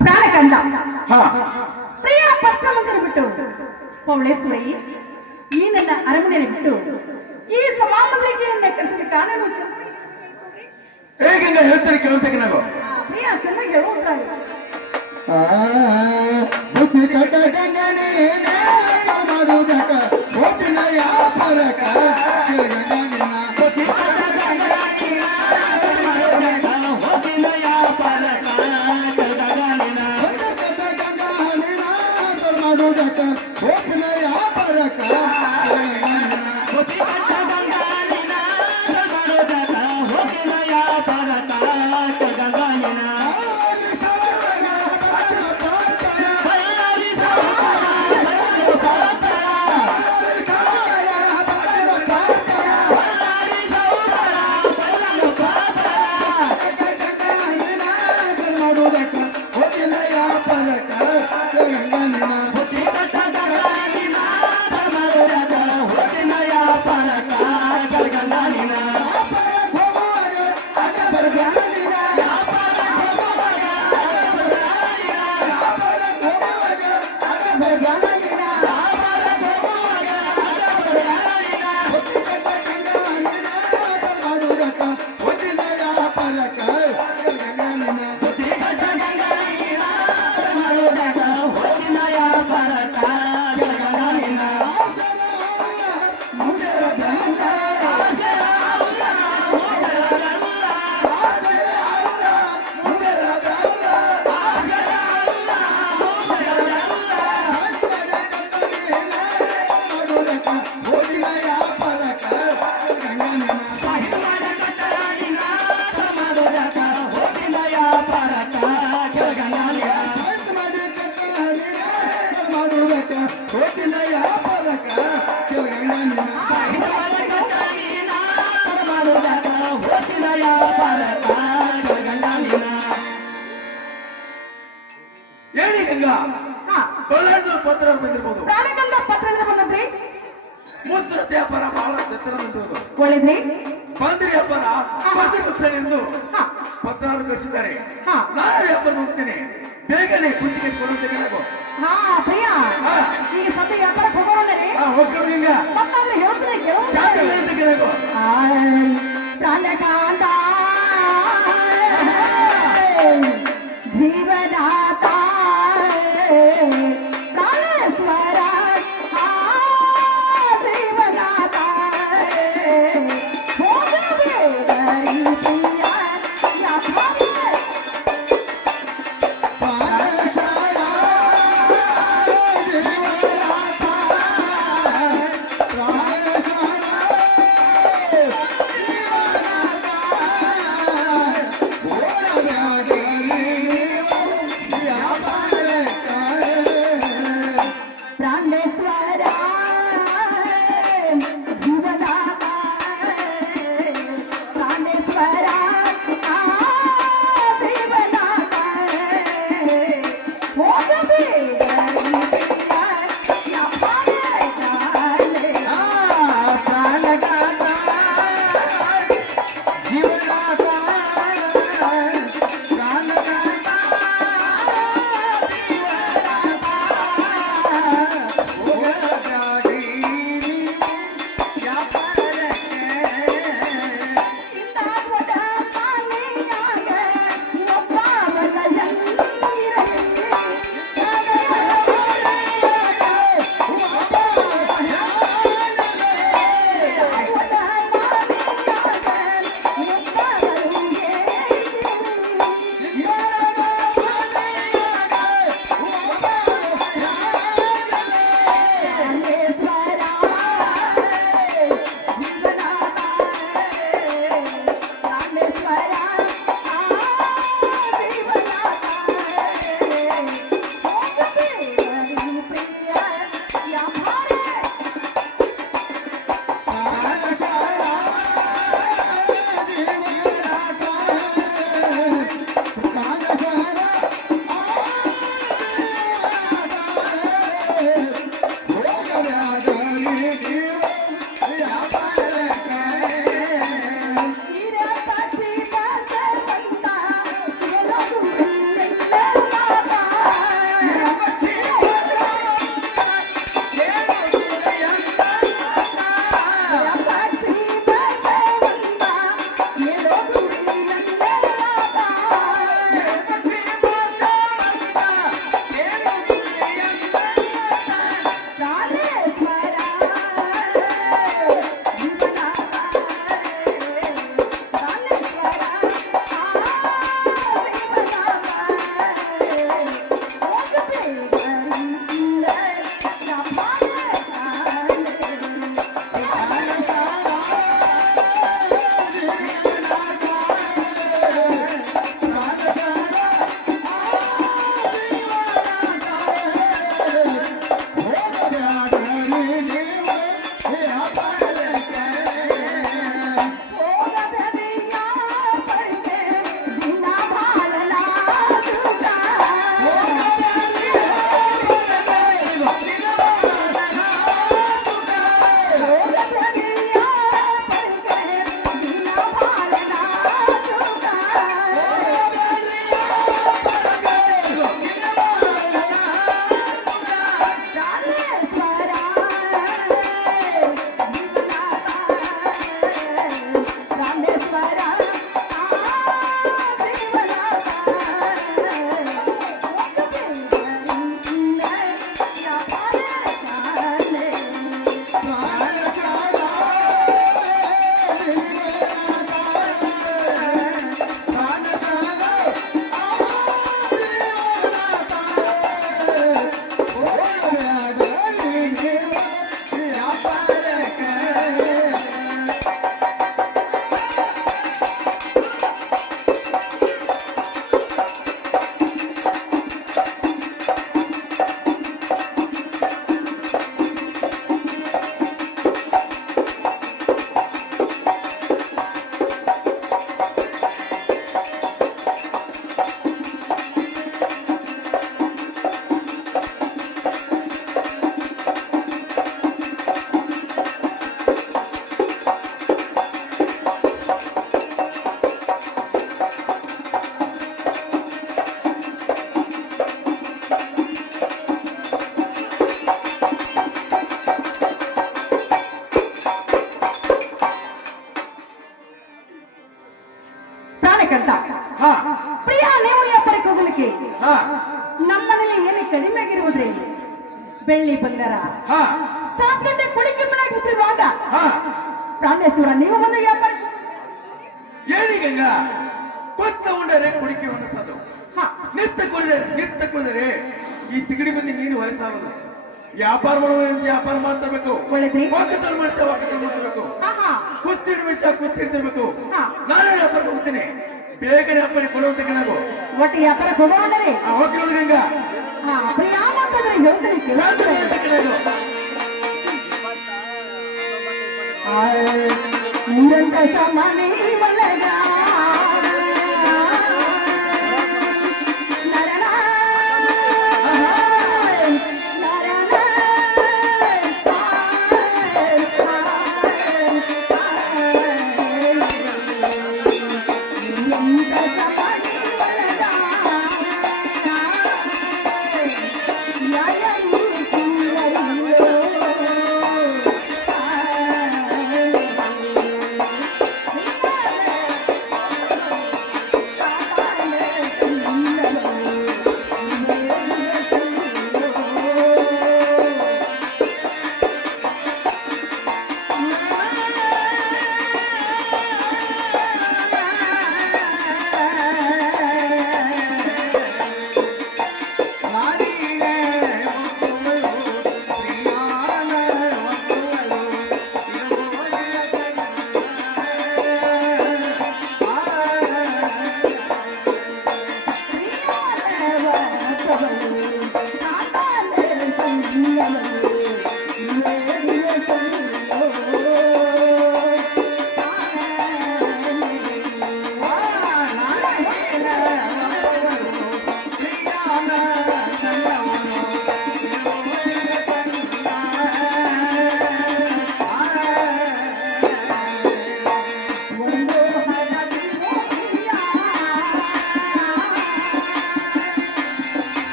ಪ್ರಾಣಕಂದ ಹಾ ಪ್ರಿಯ ಪಷ್ಟಮಂಜನ ಬಿಟ್ಟು ಪೌಳೇಶ್ವರಿ ಈ ನನ್ನ ಅರಮನೆಯಲ್ಲಿ ಬಿಟ್ಟು ಈ ಸಮಾಮಂದಿಗೆಯನ್ನ ಕರೆಸಿದ ಕಾರಣ ಹೇಗೆ ಹೇಳ್ತಾರೆ ಕೇಳ್ತೇನೆ ನಾವು ಪ್ರಿಯ ಚೆನ್ನಾಗಿ ಹೇಳುತ್ತಾರೆ ಬುದ್ಧಿ ಕಟ್ಟ ಗಂಗನೇ ಮಾಡುವುದಕ್ಕ ಹೋಟಿನ ಯಾಪರಕ ಬುದ್ಧಿ ಕಟ್ಟ ಮಾಡುವುದಕ್ಕ ಹೋಟಿನ ಯಾಪರಕ ಹೇಳಿ ಗಂಗಾ ಬಳ್ಳಾರಿ ಪತ್ರ ಬಂದಿರ್ಬೋದು ಪ್ರಾಣಕಂದ ಪತ್ರದಿಂದ ಬಂದದ್ರಿ ಮೂತ್ರ ವ್ಯಾಪಾರ ಬಹಳ ಎತ್ತರ ಬಂದಿರೋದು ಒಳ್ಳೆದ್ರಿ ಬಂದ್ರಿ ವ್ಯಾಪಾರ ಎಂದು ಪತ್ರ ಕಳಿಸಿದ್ದಾರೆ ಹಾ. ನಾನು ವ್ಯಾಪಾರ ಹೋಗ್ತೇನೆ ಬೇಗನೆ ಗುತ್ತಿಗೆ ಕೊಡುತ್ತೇನೆ ನಾವು ಹಾ ಪ್ರಿಯ ಈಗ ಸದ್ಯ ವ್ಯಾಪಾರಕ್ಕೆ ಹೋಗೋಣೆ ಹೋಗ್ಕೊಂಡು ಹಿಂಗ ಮತ್ತಾದ್ರೆ ಹೇಳ್ತಾರೆ ಜಾತಿ ಕೆಲವು ಹೇಳ್ತೇನೆ ನಾವು ಪ್ರಾಣಕಾಂತ ಜೀವದಾತ ಪ್ರಾಣೇಶ್ವರ ಜೀವದಾತ ಹೋಗಬೇಡಿ ಪ್ರಿಯ ಯಾಕಾದ್ರೆ ಪ್ರಾಣೇಶ್ವರ ಜೀವದಾತ ಪ್ರಾಣಕ್ಕಂತ ಹಾ ಪ್ರಿಯ ನೀವು ವ್ಯಾಪಾರಕ್ಕೆ ಹೋಗ್ಲಿಕ್ಕೆ ಹಾ ನಮ್ಮನೇಲಿ ಏನೇ ಕಡಿಮೆ ಆಗಿರುವುದ್ರಿ ಬೆಳ್ಳಿ ಬಂಗಾರ ಹಾ ಸಾಕಂತೆ ಕುಡಿಕೆ ಮನೆಗೆ ಬಿಟ್ಟಿರುವಾಗ ಹಾ ಪ್ರಾಣೇಶ್ವರ ನೀವು ಒಂದು ವ್ಯಾಪಾರ ಹೇಳಿ ಗಂಗಾ ಕೊತ್ತ ಉಂಡರೆ ಕುಡಿಕೆ ಹೊಂದಿಸೋದು ಹಾ ನಿತ್ಯ ಕುಡಿದರೆ ಈ ತಿಗಡಿ ಬಂದು ನೀರು ಹೊಲಿಸಾವದು ವ್ಯಾಪಾರ ಮಾಡುವ ಮನುಷ್ಯ ವ್ಯಾಪಾರ ಮಾಡ್ತಿರ್ಬೇಕು ಒಳ್ಳೆದ್ರಿ. ಒಕ್ಕತ್ತಲ್ ಮನುಷ್ಯ ಒಕ್ಕತ್ತಲ್ ಮಾಡ್ತಿರ್ಬೇಕು ಹಾ ಹಾ ಕುಸ್ತಿ ಮನುಷ್ಯ ಕುಸ್ತಿ ಇಡ್ತಿರ್ಬೇಕು ಹಾ. ನಾನೇ ವ್ಯಾಪಾರ ಹೋಗ್ತೀನಿ ಬೇಗನೆ ಅಪ್ಪನಿ ಕೊಡುವಂತ ಕಣಗು ಒಟ್ಟು ವ್ಯಾಪಾರಕ್ಕೆ ಹೋಗೋಣರಿ ಹೋಗಿರೋದು ಗಂಗಾ ಹಾ ಪ್ರಿಯ ಅಂತಂದ್ರೆ ಹೇಳ್ತೀನಿ ಕೇಳಿ ನಿರಂತ ಸಮಾನಿ ಒಳಗ ನರನ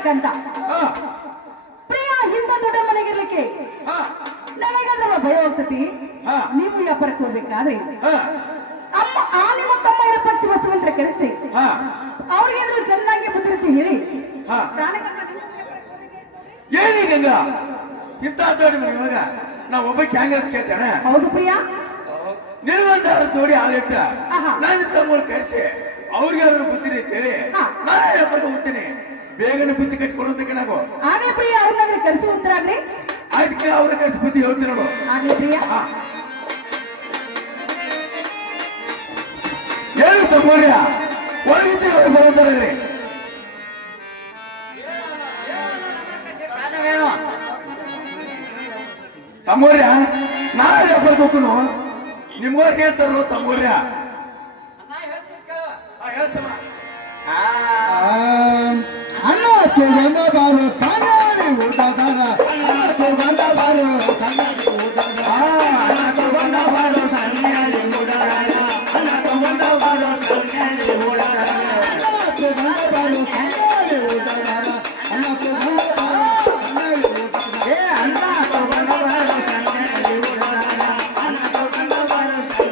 ಪ್ರಾಣಿಕಂತ ಹಾ ಪ್ರಿಯ ಇಂಥ ದೊಡ್ಡ ಮನೆಗಿರ್ಲಿಕ್ಕೆ ಹಾ ನನಗಂದ್ರೆ ಭಯ ಹೋಗ್ತತಿ. ಹಾ. ನೀವು ವ್ಯಾಪಾರಕ್ಕೆ ಹೋಗ್ಬೇಕಾದ್ರೆ ಹಾ ನಿಮ್ಮ ತಮ್ಮ ಪಕ್ಷಿ ಬಸವಂತರ ಕರೆಸಿ ಹಾ ಅವ್ರಿಗೇನಾದ್ರು ಚೆನ್ನಾಗಿ ಬುದ್ಧಿ ಹೇಳಿ ಹಾ. ಪ್ರಾಣಿಕಂತ ಏನಿ ಗಂಗಾ ಇಂಥ ದೊಡ್ಡ ಮನೆಯೊಳಗ ನಾ ಒಬ್ಬಕ್ಕೆ ಹೆಂಗ ಕೇಳ್ತೇನೆ. ಹೌದು ಪ್ರಿಯ. ನಿಲ್ವಂತ ಜೋಡಿ ಆಲಿಟ್ಟ ಆಹಾ. ನಾನು ತಮ್ಮ ಕರೆಸಿ ಅವ್ರಿಗೆ ಅವ್ರ ಬುದ್ಧಿ ಅಂತೇಳಿ ಹಾ. ನಾನೇ ವ್ಯಾಪಾರಕ್ಕೆ ಹೋಗ್ತೀನಿ. ಬೇಗನೆ ಬುದ್ಧಿ ಕಟ್ಕೊಡೋದಕ್ಕೆ ನಾವು ಆಗ್ಲಿ ಪ್ರಿಯ, ಅವ್ರನ್ನಾದ್ರೆ ಕರೆಸಿ ಉತ್ತರಾಗ್ಲಿ. ಅದಕ್ಕೆ ಅವ್ರ ಕರೆಸಿ ಬುದ್ಧಿ ಹೇಳ್ತೀನಿ ನೋಡು. ಆಗ್ಲಿ ಪ್ರಿಯ. ಹಾ. ಏನು ತಮ್ಮೋರ್ಯ ಒಳಗಿದ್ದೀವಿ ಅವ್ರು ಬರೋದಾರೆ. ಕಾರಣವೇನು? ತಮ್ಮೋರ್ಯ ನಾಳೆ ವ್ಯಾಪಾರಕ್ಕೆ ಹೋಗ್ನು ನಿಮ್ಗೋರ್ಗೆ ಹೇಳ್ತಾರಲ್ಲ ತಮ್ಮೋರ್ಯ. ಹೇಳ್ತಮ್ಮ ಅಣ್ಣ ತಗೊಂಡ ಬಾರು ಸಣ್ಣಾಳಿ ಊಟಗಾರ ಅಣ್ಣ ತಗೊಂಡ ಬಾರು ಸಣ್ಣಾಳಿ ಊಟಗಾರ ಅಣ್ಣ ತಗೊಂಡ ಬಾರು ಸಣ್ಣಾಳಿ ಊಟಗಾರ ಅಣ್ಣ ತಗೊಂಡ ಬಾರು ಸಣ್ಣಾಳಿ ಊಟಗಾರ ಅಣ್ಣ ತಗೊಂಡ ಬಾರು ಸಣ್ಣಾಳಿ ಊಟಗಾರ ಅಣ್ಣ ತಗೊಂಡ ಬಾರು ಸಣ್ಣಾಳಿ ಊಟಗಾರ ಏ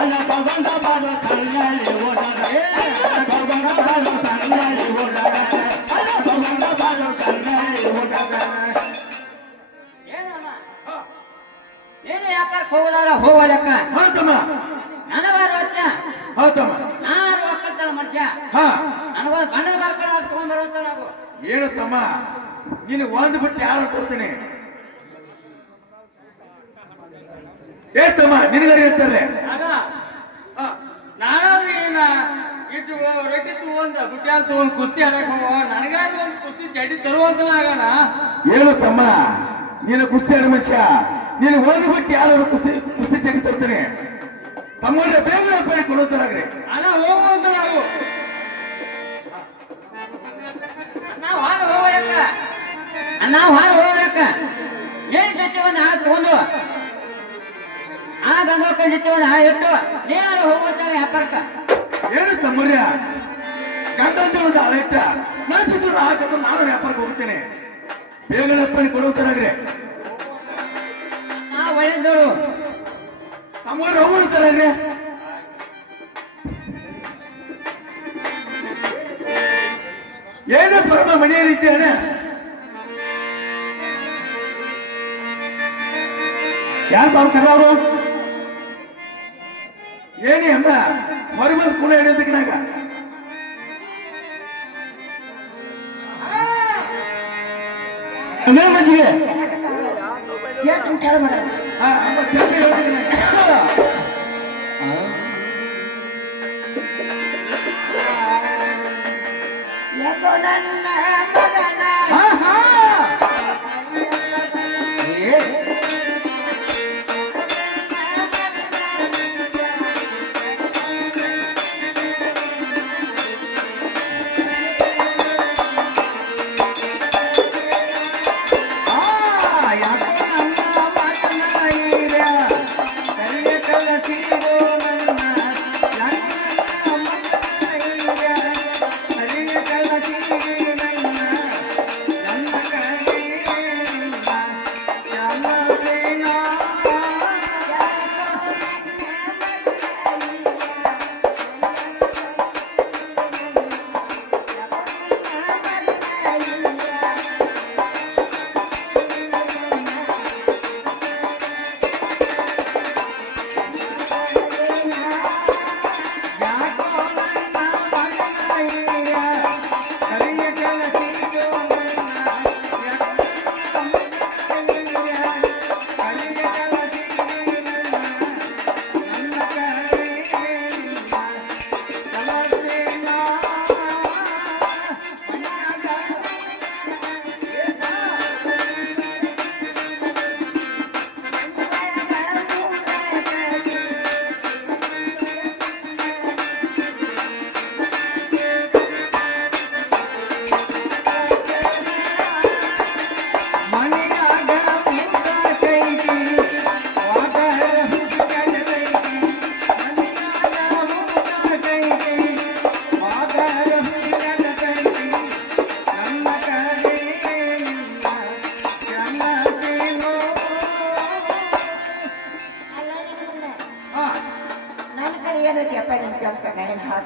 ಅಣ್ಣ ತಗೊಂಡ ಬಾರು ಸಣ್ಣಾಳಿ ಊಟಗಾರ ಅಣ್ಣ ತಗೊಂಡ ಬಾರು ಸಣ್ಣಾಳಿ ಊಟಗಾರ ಸಣ್ಣಾಳಿ ಊಟಗಾರ ಏನಮ್ಮ? ನೀನು ವ್ಯಾಪಾರಕ್ಕೆ ಹೋಗೋದಾರ ಹೋಗೋದಕ್ಕ ಹೇಳ್ತಮ್ಮ ನನಗಾರ వచ్చ ಹೇಳ್ತಮ್ಮ. ನಾನು ಒಕ್ಕಲ್ತಾನ ಮನುಷ್ಯ ಹಾ ನನಗೊಂದು ಬಣ್ಣದ ಬರ್ಕೊಂಡು ಆಡ್ಸ್ಕೊಂಡ್ ಬರುವಂತ ನಾವು ಏನು ತಮ್ಮ ನೀನು ಒಂದು ಬಿಟ್ಟು ಯಾರು ತೋರ್ತೀನಿ. ಏ ತಮ್ಮ ನಿನಗಾರ ಹೇಳ್ತಾರೆ. ಆಗ ನಾನಾದ್ರೂ ಏನ ಇಟ್ಟು ರೊಟ್ಟಿ ತಗೊಂಡ ಬುಟ್ಟ್ಯಾಲ್ ತಗೊಂಡ್ ಕುಸ್ತಿ ಆಡಕ್ ಹೋಗೋ ನನಗಾದ್ರೂ ಒಂದು ಕುಸ್ತಿ ಚಡಿ ತರುವಂತನ ಆಗೋಣ. ಏನು ತಮ್ಮ ನೀನು ಕುಸ್ತಿ ಆಡ ಮನುಷ್ಯ ನೀನು ಒಂದು ಬಿಟ್ಟು ಯಾರು ಕುಸ್ತಿ ಚಡಿ ತರ್ತೀನಿ. ತಮ್ಮೊಳ್ಳೆ ಬೇಗ ವ್ಯಾಪಾರಿ ಕೊಡೋತರಾಗ್ರಿ. ಅಣ್ಣ ಹೋಗುವಂತ ನಾವು ನಾವು ಹಾಲು ಹೋಗೋದಕ್ಕ ನಾವು ಹಾಲು ಹೋಗೋದಕ್ಕ ಏನ್ ಜೊತೆ ಒಂದು ಹಾಲು ತಗೊಂಡು ಆ ಗಂಗೋಕಂಡ್ ಜೊತೆ ಒಂದು ಹಾಲು ಇಟ್ಟು ನೀನಾರು ಹೋಗುವಂತಾನೆ ವ್ಯಾಪಾರಕ್ಕ. ಏನು ತಮ್ಮರ್ಯ ಗಂಡಂತ ಒಂದು ಆಳಿಟ್ಟ ನನ್ನ ಚಿತ್ರ ಹಾಕಿದ್ರು ನಾನು ವ್ಯಾಪಾರಕ್ಕೆ ಹೋಗ್ತೇನೆ. ಬೇಗ ವ್ಯಾಪಾರಿ ಕೊಡೋತರಾಗ್ರಿ. ನಾವು ಒಳ್ಳೆದೋಳು ತಮ್ಮವ್ರು ಹೋಗ್ತಾರಾಗ್ರಿ. ಏನೇ ಪರಮ ಮನೆಯಲ್ಲಿದ್ದೇನೆ. ಯಾರು ಬಾಳ್ತಾರ ಅವರು ಏನೇ ಅಮ್ಮ ಹೊರಬಂದು ಕೂಡ ಹಿಡಿಯೋದಕ್ಕೆ ನಾಗ ಅದೇ ಮಜ್ಜಿಗೆ ಅಮ್ಮ ಚಟ್ನಿ ಹೇಳೋದಕ್ಕೆ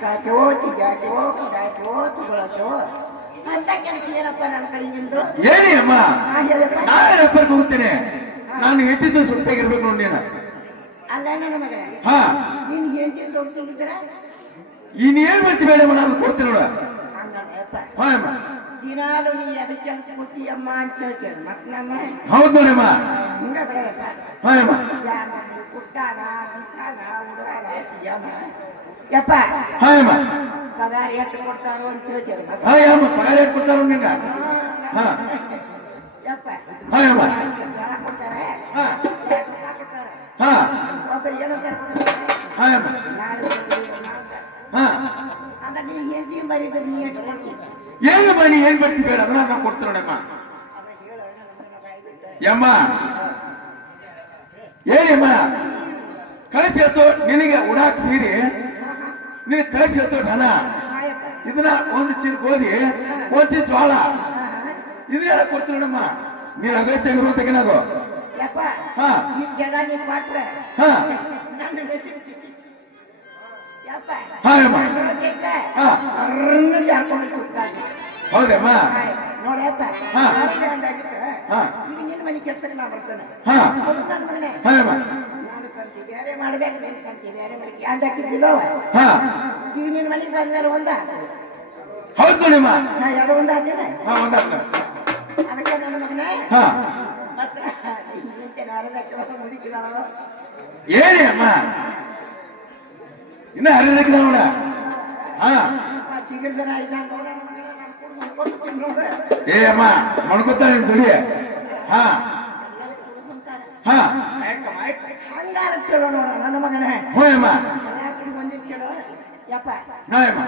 ಕಾಚೋ ತಿಗಾಚೋ ಕುಡಾಚೋ ತುಗಳಚೋ ಅಂತ ಕೆಲಸ ಏನಪ್ಪ ನನ್ನ ಕೈಗಿಂದು ಏನೇ ಅಮ್ಮ ಹಾ ಹೇಳಪ್ಪ ನಾನೇ ರಪ್ಪರ್ಗೆ ಹೋಗ್ತೇನೆ ನಾನು ಹೆಟ್ಟಿದ್ದು ಸುತ್ತಾಗಿರ್ಬೇಕು ನೋಡಿ ನೀನು ಅಲ್ಲ ನನ್ನ ಮಗ ಹಾ ನೀನ್ ಹೇಳ್ತಿದ್ದು ಹೋಗ್ತಿದ್ರ ಇನ್ ಏನ್ ಮಾಡ್ತೀವಿ ಬೇಡಮ್ಮ ನಾನು ಕೊಡ್ತೀನಿ ನೋಡ ಹಂಗಪ್ಪ ಹಾ ಅಮ್ಮ ದಿನಾಲು ನೀ ಅದಕ್ಕೆ ಕೆಲಸ ಕೊಡ್ತೀಯಮ್ಮ ಅಂತ ಹೇಳ್ತೇನೆ ಮತ್ತೆ ನಮ್ಮ ಹೌದು ನೋಡಮ್ಮ ಹಿಂಗ ಬರಪ್ಪ ಹಾ ಅಮ್ಮ ಕುಟ್ಟಾನ ಬಿಸಾನ ಉಡಾನ ಸಿಯಾನ ಯಪ್ಪ ಹಾ ಅಮ್ಮ ಪಗಾರ ಎಷ್ಟು ಕೊಡ್ತಾರೋ ಅಂತ ಹೇಳ್ತೇನೆ ಹಾ ಅಮ್ಮ ಪಗಾರ ಎಷ್ಟು ಕೊಡ್ತಾರೋ ನಿಂಗ ಹಾ ಯಪ್ಪ ಹಾ ಅಮ್ಮ ಜನ ಕೊಡ್ತಾರೆ ಹಾ ಕೊಡ್ತಾರೆ ಹಾ ಒಬ್ಬರು ಏನೋ ಹಾ ಅಮ್ಮ ನಾಳೆ ಹಾ ಅದ ನೀನು ಹೇಳ್ತೀನಿ ಬರೀದ್ರೆ ನೀ ಎಷ್ಟು ಕೊಡ್ತೀನಿ ಏನಮ್ಮ ನೀ ಏನ್ ಬರ್ತಿ ಬೇಡ ಅದನ್ನ ನಾ ಕೊಡ್ತೀನಿ ನೋಡಮ್ಮ ಯಮ್ಮ ಏನಮ್ಮ ಕಳಿಸಿ ಹೇಳ್ತು ನಿನಗೆ ಉಡಾಕ್ ಸೀರಿ ನಿನಗೆ ಕಳಿಸಿ ಹೇಳ್ತು ಹಣ ಇದನ್ನ ಒಂದು ಚೀಲ ಗೋಧಿ ಒಂದು ಚೀಲ ಜೋಳ ಇದನ್ನ ಕೊಡ್ತೀನಿ ನೋಡಮ್ಮ ನೀನ್ ಅಗತ್ಯ ಇರೋ ತೆಗಿನಾಗು ಯಪ್ಪ ಹಾ ಈ ಜಾಗ ನೀ ಕೊಟ್ರೆ ಹಾ ನನ್ನ ಹೆಸರು ಯಪ್ಪ ಹಾ ಅಮ್ಮ ಹಾ ಅರ್ನಗೆ ಹಾಕೊಂಡು ಕೂತ್ಕಾಗಿ ಹೌದಮ್ಮ ನೋಡಪ್ಪ ಹಾ. ಹಾ. ಈಗ ನಿನ್ನ ಮನೆ ಕೆಲಸಕ್ಕೆ ನಾ ಬರ್ತೇನೆ ಹಾ ನನ್ನ ಮಗನೇ ಹಾ ಅಮ್ಮ ನಾನು ಸಂತಿ ಬೇರೆ ಮಾಡ್ಬೇಕು ನೀನು ಸಂತಿ ಬೇರೆ ಮಾಡಿ ಯಾರು ಹಾಕಿದ್ದಿಲ್ಲೋ ಹಾ ಈಗ ನಿನ್ನ ಮನೆಗೆ ಬಂದ್ಮೇಲೆ ಒಂದ ಹೌದು ನೋಡಿಮ್ಮ ನಾ ಎರಡು ಒಂದ ಹಾಕಿಲ್ಲ ಹಾ ಒಂದಾಗ್ತ ಅದಕ್ಕೆ ನನ್ನ ಮಗನೇ ಹಾ ಮಾತ್ರ ಮುಂಚೆ ನಾರದಕ್ಕೆ ಮುದುಕಿದಾರೋ ಏನೇ ಅಮ್ಮ ಇನ್ನ ಹರಿದಕ್ಕೆ ನೋಡ ಹಾ ಚಿಗರ್ದನ ಇದ್ದಂಗ ನೋಡ್ರೆ ಏ ಅಮ್ಮ ಮಣ್ಕೋತಾನೆ ದುಡಿ ಹಾ ಹಾ ಹಂಗಾರ ಚಲೋ ನೋಡ ನನ್ನ ಮಗನೇ ಹೋ ಅಮ್ಮ ಒಂದಿನ ಚಲೋ ಯಪ್ಪ ಹಾ ಅಮ್ಮ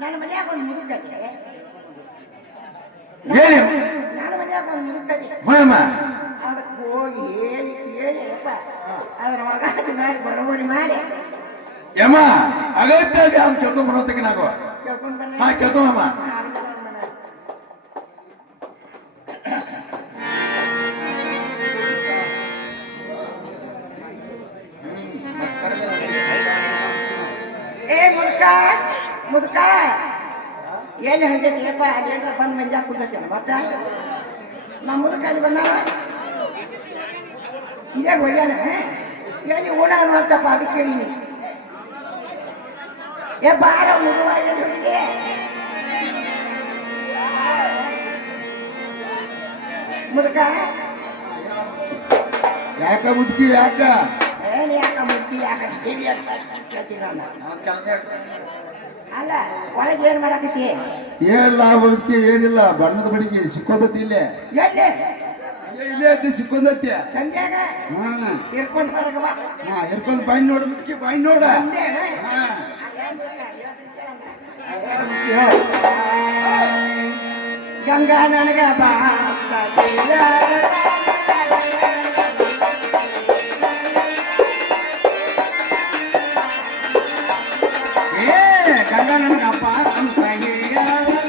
ನನ್ನ ಮನ್ಯಾಗ ಒಂದು ಮುದುಕತೆ ಏನೇ ನನ್ನ ಮನ್ಯಾಗ ಒಂದು ಮುದುಕತೆ ಹೋ ಅಮ್ಮ ಅದಕ್ಕೆ ಹೋಗಿ ಹೇಳಿ ಕೇಳಿ ಯಪ್ಪ ಅದ್ರ ಮಗ ಮಾಡಿ ಬರೋಬರಿ ಮಾಡಿ ಯಮ್ಮ ಅಗತ್ಯ ಅವ್ನು ಕೇಳ್ಕೊಂಡ್ ಬರೋತಕ್ಕೆ ನಾವು ಕೇಳ್ಕೊಂಡು ಬಂದ ಹಾ ಕೇಳ್ಕೊಂಬಮ್ಮ ಏ ಮುದುಕ ಮುದುಕ ಏನು ಹೇಳಿದೆಯಪ್ಪ ಅದೇನ್ರ ಬಂದು ಮಂಜಾ ಕುಡ್ದತ್ತೇನೆ ಮತ್ತ ನಮ್ಮ ಮುದುಕ ಅಲ್ಲಿ ಬಂದಾವ ಇದೇ ಒಯ್ಯಾನ ಏನು ಊಟ ಮಾಡ್ತಪ್ಪ ಅದಕ್ಕೆ ಹೇಳಿ ಏ ಬಾಳ ಮುದುವ ಏನು ಹೇಳಿದೆ ಮುದುಕ ಯಾಕ ಮುದುಕಿ ಯಾಕ ಏನು ಯಾಕ ಮುದ್ದಿ ಯಾಕ ಕಿವಿ ಅಂತ ಕೇಳ್ತೀನಿ ನಾನು ಕೆಲಸ ಅಲ್ಲ ಒಳಗೆ ಏನು ಮಾಡಕತ್ತಿ ಏನಿಲ್ಲ ಮುದುಕಿ ಏನಿಲ್ಲ ಬಣ್ಣದ ಬಡಿಗೆ ಸಿಕ್ಕೋದತ್ತಿ ಇಲ್ಲೇ ಎಲ್ಲಿ ಇಲ್ಲೇ ಐತಿ ಸಿಕ್ಕೋದತ್ತಿ ಸಂಜೆಗ ಹಾ ಇರ್ಕೊಂಡು ಹೊರಗವ ಹಾ ಹಿರ್ಕೊಂಡ್ ಬಾಯಿ ನೋಡು ಮುದುಕಿ ಬಾಯಿ ನೋಡ ಹಾ ಗಂಗಾ ನನಗ ಬಾ ಏ ಗಂಗಾ ನನಗಪ್ಪ ಅಂತ ಹೇಳಲ್ಲ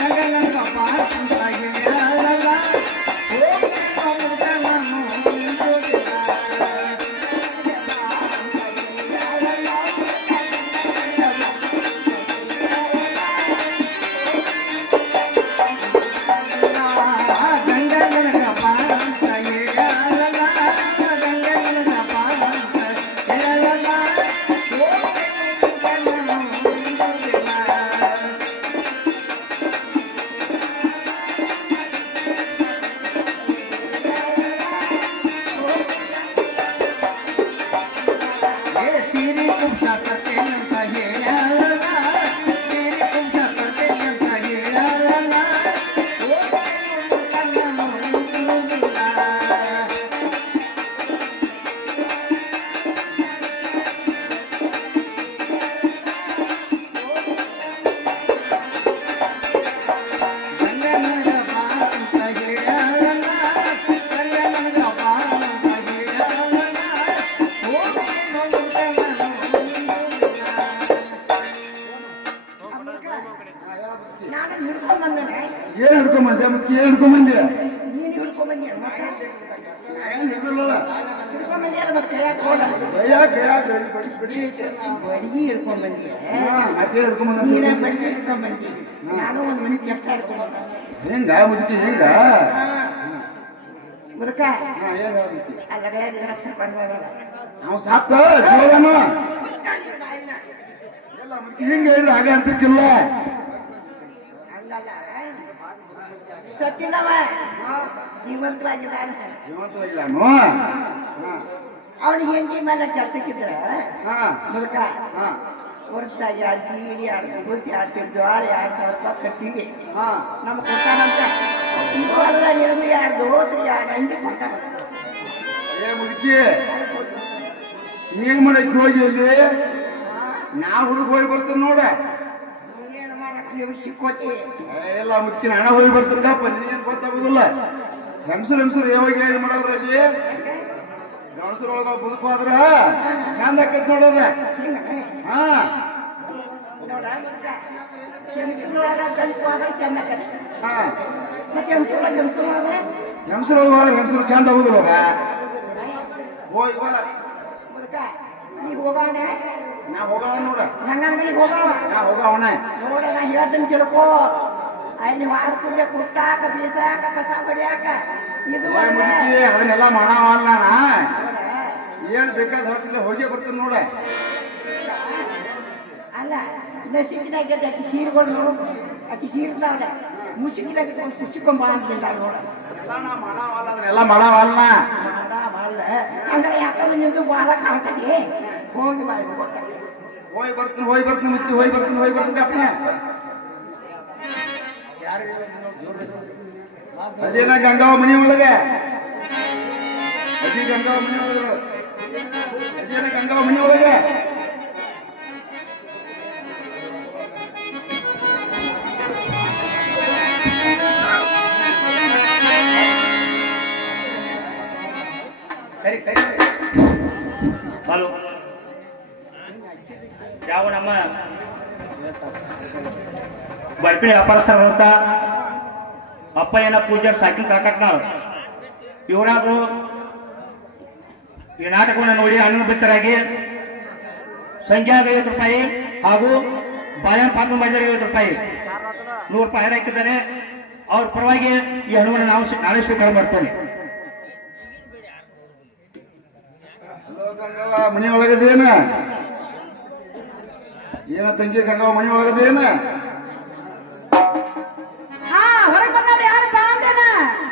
ಗಂಗಾ ನನಗಪ್ಪ ಅಂತ ಹೇಳಲ್ಲ ಗಂಗಾ ನಾನು ಹಿಡ್ಕೊಂಡ್ ಬಂದೇನೆ. ಏನ್ ಹಿಡ್ಕೊಂಬಂದೆ ಮುದುಕಿ ಏನ್ ಹಿಡ್ಕೊಂಬಂದೆ ನೀನು ಹಿಡ್ಕೊಂಡ್ ಬಂದಿ ಏನ್ ಹಿಡ್ದಲ್ಲ ಹಿಡ್ಕೊಂಡ್ ಬಂದಿಯಲ್ಲ ಮತ್ತೆ ಕೈಯಾಗ ಹೋಗಲ್ಲ. ಬಡಿ ಐತೆ ಬಡಗಿ ಹಿಡ್ಕೊಂಡ್ ಬಂದಿ. ಮತ್ತೆ ಹಿಡ್ಕೊಂಬಂದ ನೀನೇ ಬಡಗಿ ಹಿಡ್ಕೊಂಡ್ ಬಂದಿ. ನಾನು ಒಂದ್ ಮನೆ ಕೆಲಸ ಹಿಡ್ಕೊಂಡ್ ಬಂದೆ. ಹೆಂಗ ಮುದುಕಿ ಹೆಂಗ ಮುದುಕ ಏನ್ ಮುದುಕಿ ಅಲ್ಲರೇ ರಕ್ಷಣೆ ಬಂದ ನಾವು ಸಾತ್ತ ಜೀವನ ಹಿಂಗ ಹೇಳಿ ಹಾಗೆ ಅಂತಿಕ್ಕಿಲ್ಲ ಹಂಗಲ್ಲ ಸತ್ತಿಲ್ಲವ ಜೀವಂತವಾಗಿದ್ದಾನೆ. ಜೀವಂತವಾಗಿಲ್ಲಾನು ಅವನಿಗೆ ಹೆಂಡತಿ ಮೇಲೆ ಕೆಲ್ಸಕ್ಕಿದ್ರ ಹಾ ಮುದುಕ ಹಾ ವರ್ಷದಾಗ 2 ಸೀರೆ 2 ಗುಡ್ಸಿ 2 ಜೋಳ 2,000 ರೂಪಾಯಿ ಕಟ್ಟಿಗೆ ಹಾ ನಮ್ಗೆ ಕೊಡ್ತಾನಂತ. ಇವೆಲ್ಲ ನಿನಗೆ 2 ದೋತ್ರಿ 2 ಅಂಗಿ ಕೊಡ್ತಾನ. ಏ ಮುದುಕಿ ಏನ್ ಮಾಡಕ್ ಹೋಗಿ ಅಲ್ಲಿ ನಾ ಹುಡುಗ ಹೋಗಿ ಬರ್ತೀನಿ ನೋಡ. ಏನು ಮಾಡಕ್ ನೀವು ಸಿಕ್ಕೋತಿ. ಎಲ್ಲ ಮುದುಕಿ ಹಣ ಹೋಗಿ ಬರ್ತಿದ್ದಪ್ಪ ನಿನಗೇನ್ ಗೊತ್ತಾಗೋದಿಲ್ಲ. ಹೆಂಗಸರು ಯಾವಾಗ ಹೇಳಿ ಮಾಡೋದ್ರ ಅಲ್ಲಿ ಗಣಸರೊಳಗ ಬದುಕೋದ್ರ ಚಂದ ಆಕೈತ್ ನೋಡೋದ. ಹಾ ನೋಡ ಮುದುಕ ಕೆಂಪುನೊಳಗ ಗಂಟು ಆದ್ರೆ ಚೆಂದ ಆಕತಿ. ಹಾ ಮತ್ತೆ ಹೆಂಗಸರು ಆದ್ರೆ ಹೆಂಗಸರು ಚಂದ ಆಗುದಿಲ್ಲ ಹೋಗಿ ಬಾ ಮುದುಕ ಈಗ ಹೋಗೋಣ. ನಾ ಹೋಗವ ನೋಡ ನನ್ನ ಅಂಗಡಿಗೆ ಹೋಗವ. ನಾ ಹೋಗವಣ ನೋಡ ನಾ ಹೇಳ್ತೀನಿ ತಿಳ್ಕೋ. ಅಲ್ಲಿ ವಾರ ಕುಡ್ಲೆ ಕುಟ್ಟಾಕ ಬೀಸಾಕ ಕಸ ಬಡಿಯಾಕ ಇದು ಮುದುಕಿ ಅದನ್ನೆಲ್ಲ ಮಾಡವಲ್ಲ ನಾ ಏನ್ ಬೇಕಾದ ಹಚ್ಚಿಲ್ಲ ಹೋಗಿ ಬರ್ತೀನಿ ನೋಡ. ಅಲ್ಲ ನಸಿಕಿನಾಗ ಆಕಿ ಸೀರೆಗಳು ನೋಡು. ಆಕಿ ಸೀರ್ತಾವಲ್ಲ ಮುಸುಕಿನಾಗ ಕುಚ್ಚಿಕೊಂಬ ಅಂತಿಲ್ಲ ನೋಡ. ಎಲ್ಲ ನಾ ಮಾಡವಲ್ಲ ಅದನ್ನೆಲ್ಲ ಮಾಡವಲ್ಲ ಮಾಡಲ್ಲ ಅಂದ್ರೆ ಯಾಕಂದ್ರೆ ನಿಂದು ಬಾಳ ಕಾಣ್ತದೆ. ಹೋಗಿ ಬಾಯಿ ಹೋಗಿ ಬರ್ತೀನಿ ಮುದುಕಿ ಅಪ್ಪ ಅದೇನ ಗಂಗಾವ ಮನಿ ಒಳಗೆ ಗಂಗಾವ ಮನಿ ಒಳಗೆ ಅದೇನ ಗಂಗಾವ ಮನಿ ಒಳಗೆ ಹಲೋ ಯಾವ ನಮ್ಮ ಬರ್ಪಿಣಿ ವ್ಯಾಪಾರಸ್ಥರಂತ ಅಪ್ಪಯ್ಯನ ಪೂಜಾರ್ ಸಾಕಿನ ಕಾಕಟ್ನಾಳ್ ಇವರಾದ್ರು ಈ ನಾಟಕವನ್ನು ನೋಡಿ ಅನುಭವಿತರಾಗಿ ಸಂಖ್ಯಾಗ 50 ರೂಪಾಯಿ ಹಾಗೂ ಬಾಯನ್ ಪಾತ್ರ ಮಾಡಿದರೆ 50 ರೂಪಾಯಿ 100 ರೂಪಾಯಿ ಹಾಕಿದ್ದಾನೆ. ಅವ್ರ ಪರವಾಗಿ ಈ ಹಣವನ್ನು ನಾಳೆ ಸ್ವೀಕಾರ ಮಾಡ್ತೇನೆ. ಗಂಗವ್ವ ಮನಿ ಒಳಗದೇನ ಏನ ತಂಗಿ ಗಂಗವ್ವ ಮನಿ ಒಳಗದೇನ ಹೊರಗೆ ಬಂದವ್ರು ಯಾರಪ್ಪ ಅಂದೇನ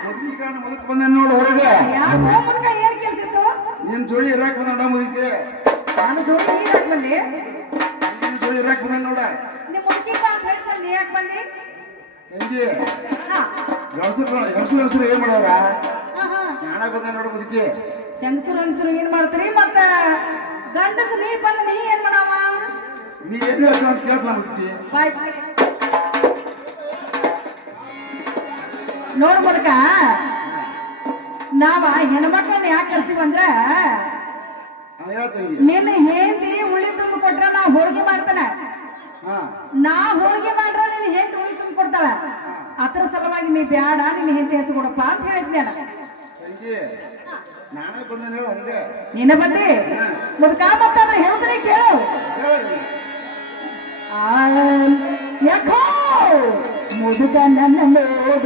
ಮುದುಕಿ ಕಾಣ ಮುದುಕ್ ಬಂದ ನೋಡು ಹೊರಗೆ. ಯಾರು ಮುದುಕ ಏನ್ ಕೆಲ್ಸಿತ್ತು? ನಿನ್ ಜೋಡಿ ಇರಾಕ್ ಬಂದ ಮುದುಕಿ ನಾನು ಜೋಡಿ ನೀರ್ ಹಾಕ್ ಬಂದಿ. ನಿನ್ ಜೋಡಿ ಇರಾಕ್ ಬಂದ ನೋಡ. ನಿಮ್ ಮುದುಕಿ ಬಾ ಅಂತ ಹೇಳಿದ್ಮೇಲೆ ನೀ ಯಾಕೆ ಬಂದಿ? ತಂಗಿ ಹಾ ಹೆಂಗಸರು ಏನ್ ಮಾಡವ್ರ ಹಾ ಹಾ ನಾಡ ಬಂದ ನೋಡು ಮುದುಕಿ. ಹೆಂಗಸರು ಏನ್ ಮಾಡ್ತೀರಿ ಮತ್ತ ಗಂಡಸರು ನೀ ಬಂದ ನೀ ಏನ್ ಮಾಡವ? ನೀ ಏನ್ ಹೇಳ್ತ ಅಂತ ಕೇಳ್ತಲ್ಲ ಮುದುಕಿ. ಬಾಯ್ ನೋಡ್ ಮುದುಕ ನಾವ ಹೆಣ್ಮಕ್ಳನ್ನ ಯಾಕೆ ಕಲ್ಸಿ ಬಂದ್ರ ಹೇಳ್ತಂಗಿ ನಿನ್ನ ಹೆಂಡತಿ ಉಳಿ ತುಂಬ ಕೊಟ್ರ ನಾ ಹೋಳಿಗೆ ಮಾಡ್ತಾನ. ಹಾ ನಾ ಹೋಳಿಗೆ ಮಾಡ್ರ ನಿನ್ನ ಹೆಂಡತಿ ಉಳಿ ತುಂಬ ಕೊಡ್ತಾಳ. ಅದ್ರ ಸಲುವಾಗಿ ನೀ ಬ್ಯಾಡ ನಿನ್ನ ಹೆಂಡತಿ ಹೆಸರು ಕೊಡಪ್ಪ ಅಂತ ಹೇಳಿದ್ನ. ತಂಗಿ ನಾನೇ ಬಂದ ಹೇಳ ಹಂಗೆ ನಿನ್ನ ಬದ್ದಿ ಮುದುಕ ಮತ್ತಾದ್ರೆ ಹೇಳ್ತಾರೆ ಕೇಳು. ಯಾಕೋ ಮುದುಕ ನನ್ನ ನೋಡಿ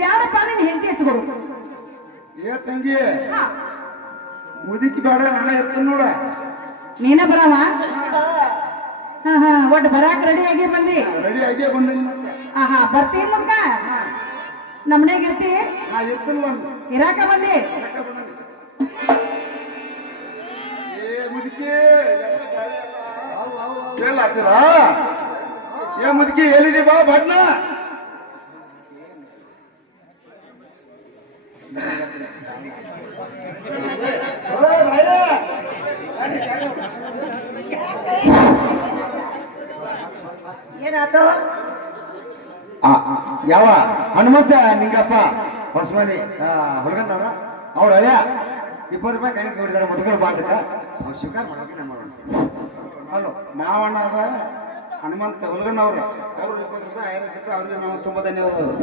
ಬ್ಯಾಡಪ್ಪ ನೀನ್ ಹೆಂಡತಿ ಹಚ್ಕೊಡು. ಏ ತಂಗಿ ಹಾ ಮುದುಕಿ ಬೇಡ ನಾನ ಇರ್ತೇನೆ ನೋಡ. ನೀನ ಬರವ. ಹಾ ಒಟ್ಟು ಬರಾಕ್ ರೆಡಿ ಆಗಿ ಬಂದಿ. ರೆಡಿ ಆಗೇ ಬಂದಿನಿ ಮತ್ತೆ. ಹಾ ಬರ್ತೀನಿ ಮುದ್ಕ. ನಮ್ಮನೆಗ ಇರ್ತಿ. ನಾ ಇರ್ತಿಲ್ಲ ಇರಾಕ ಬಂದಿ. ಏ ಮುದುಕಿ ಹೇಳತ್ತೀರಾ? ಏ ಮುದುಕಿ ಹೇಳಿದಿ ಬಾ ಬಣ್ಣ. ಏನಾತು? ಯಾವ ಹನುಮಂತ ನಿಂಗಪ್ಪ ಹೊಸಮನಿ ಹುಡುಗನವ್ರ ಅವ್ರ ಅಯ್ಯ 20 ರೂಪಾಯಿ ಕೈ ಕೊಡಿದಾರೆ ಮುದುಕರು ಬಾಂಡಿದ ಅವ್ರು ಸ್ವೀಕಾರ ಮಾಡೋಕೆ ನಮ್ಮ ಹಲೋ ಮಾವಣ್ಣ ಅದ ಹನುಮಂತ ಹುಲ್ಗಣ್ಣವ್ರ ಅವ್ರು 20 ರೂಪಾಯಿ 5 ರೂಪಾಯಿ ಅವ್ರಿಗೆ ನಾವು ತುಂಬ ಧನ್ಯವಾದಗಳು.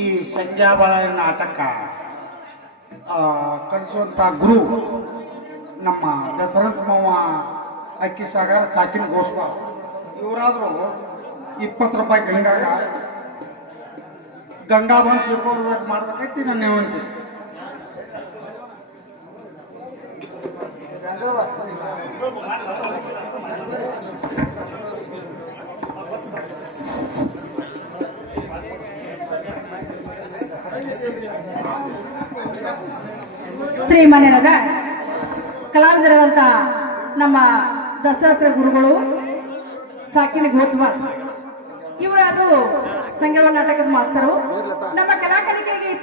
ಈ ಸಂಜಾಬಳ ನಾಟಕ ಕಲಿಸುವಂತ ಗುರು ನಮ್ಮ ದಸರಂತ ಮಾವ ಅಕ್ಕಿ ಸಾಗರ ಸಾಕಿನ ಗೋಸ್ವ ಇವರಾದ್ರು 20 ರೂಪಾಯಿ ಗಂಗಾಗ ಗಂಗಾ ಬಂದು ಸಿಕ್ಕೋರ್ಬೇಕು ಮಾಡ್ಬೇಕೈತಿ ನನ್ನ ಹೇಳಿ. ಶ್ರೀಮನ್ಯರಾಗ ಕಲಾವಿದರಾದಂಥ ನಮ್ಮ ದಸರಾ ಗುರುಗಳು ಸಾಕಿನ ಗೋಚವ ಇವರಾದ್ರು ಸಂಗಮ ನಾಟಕದ ಮಾಸ್ತರು. ನಮ್ಮ ಕಲಾ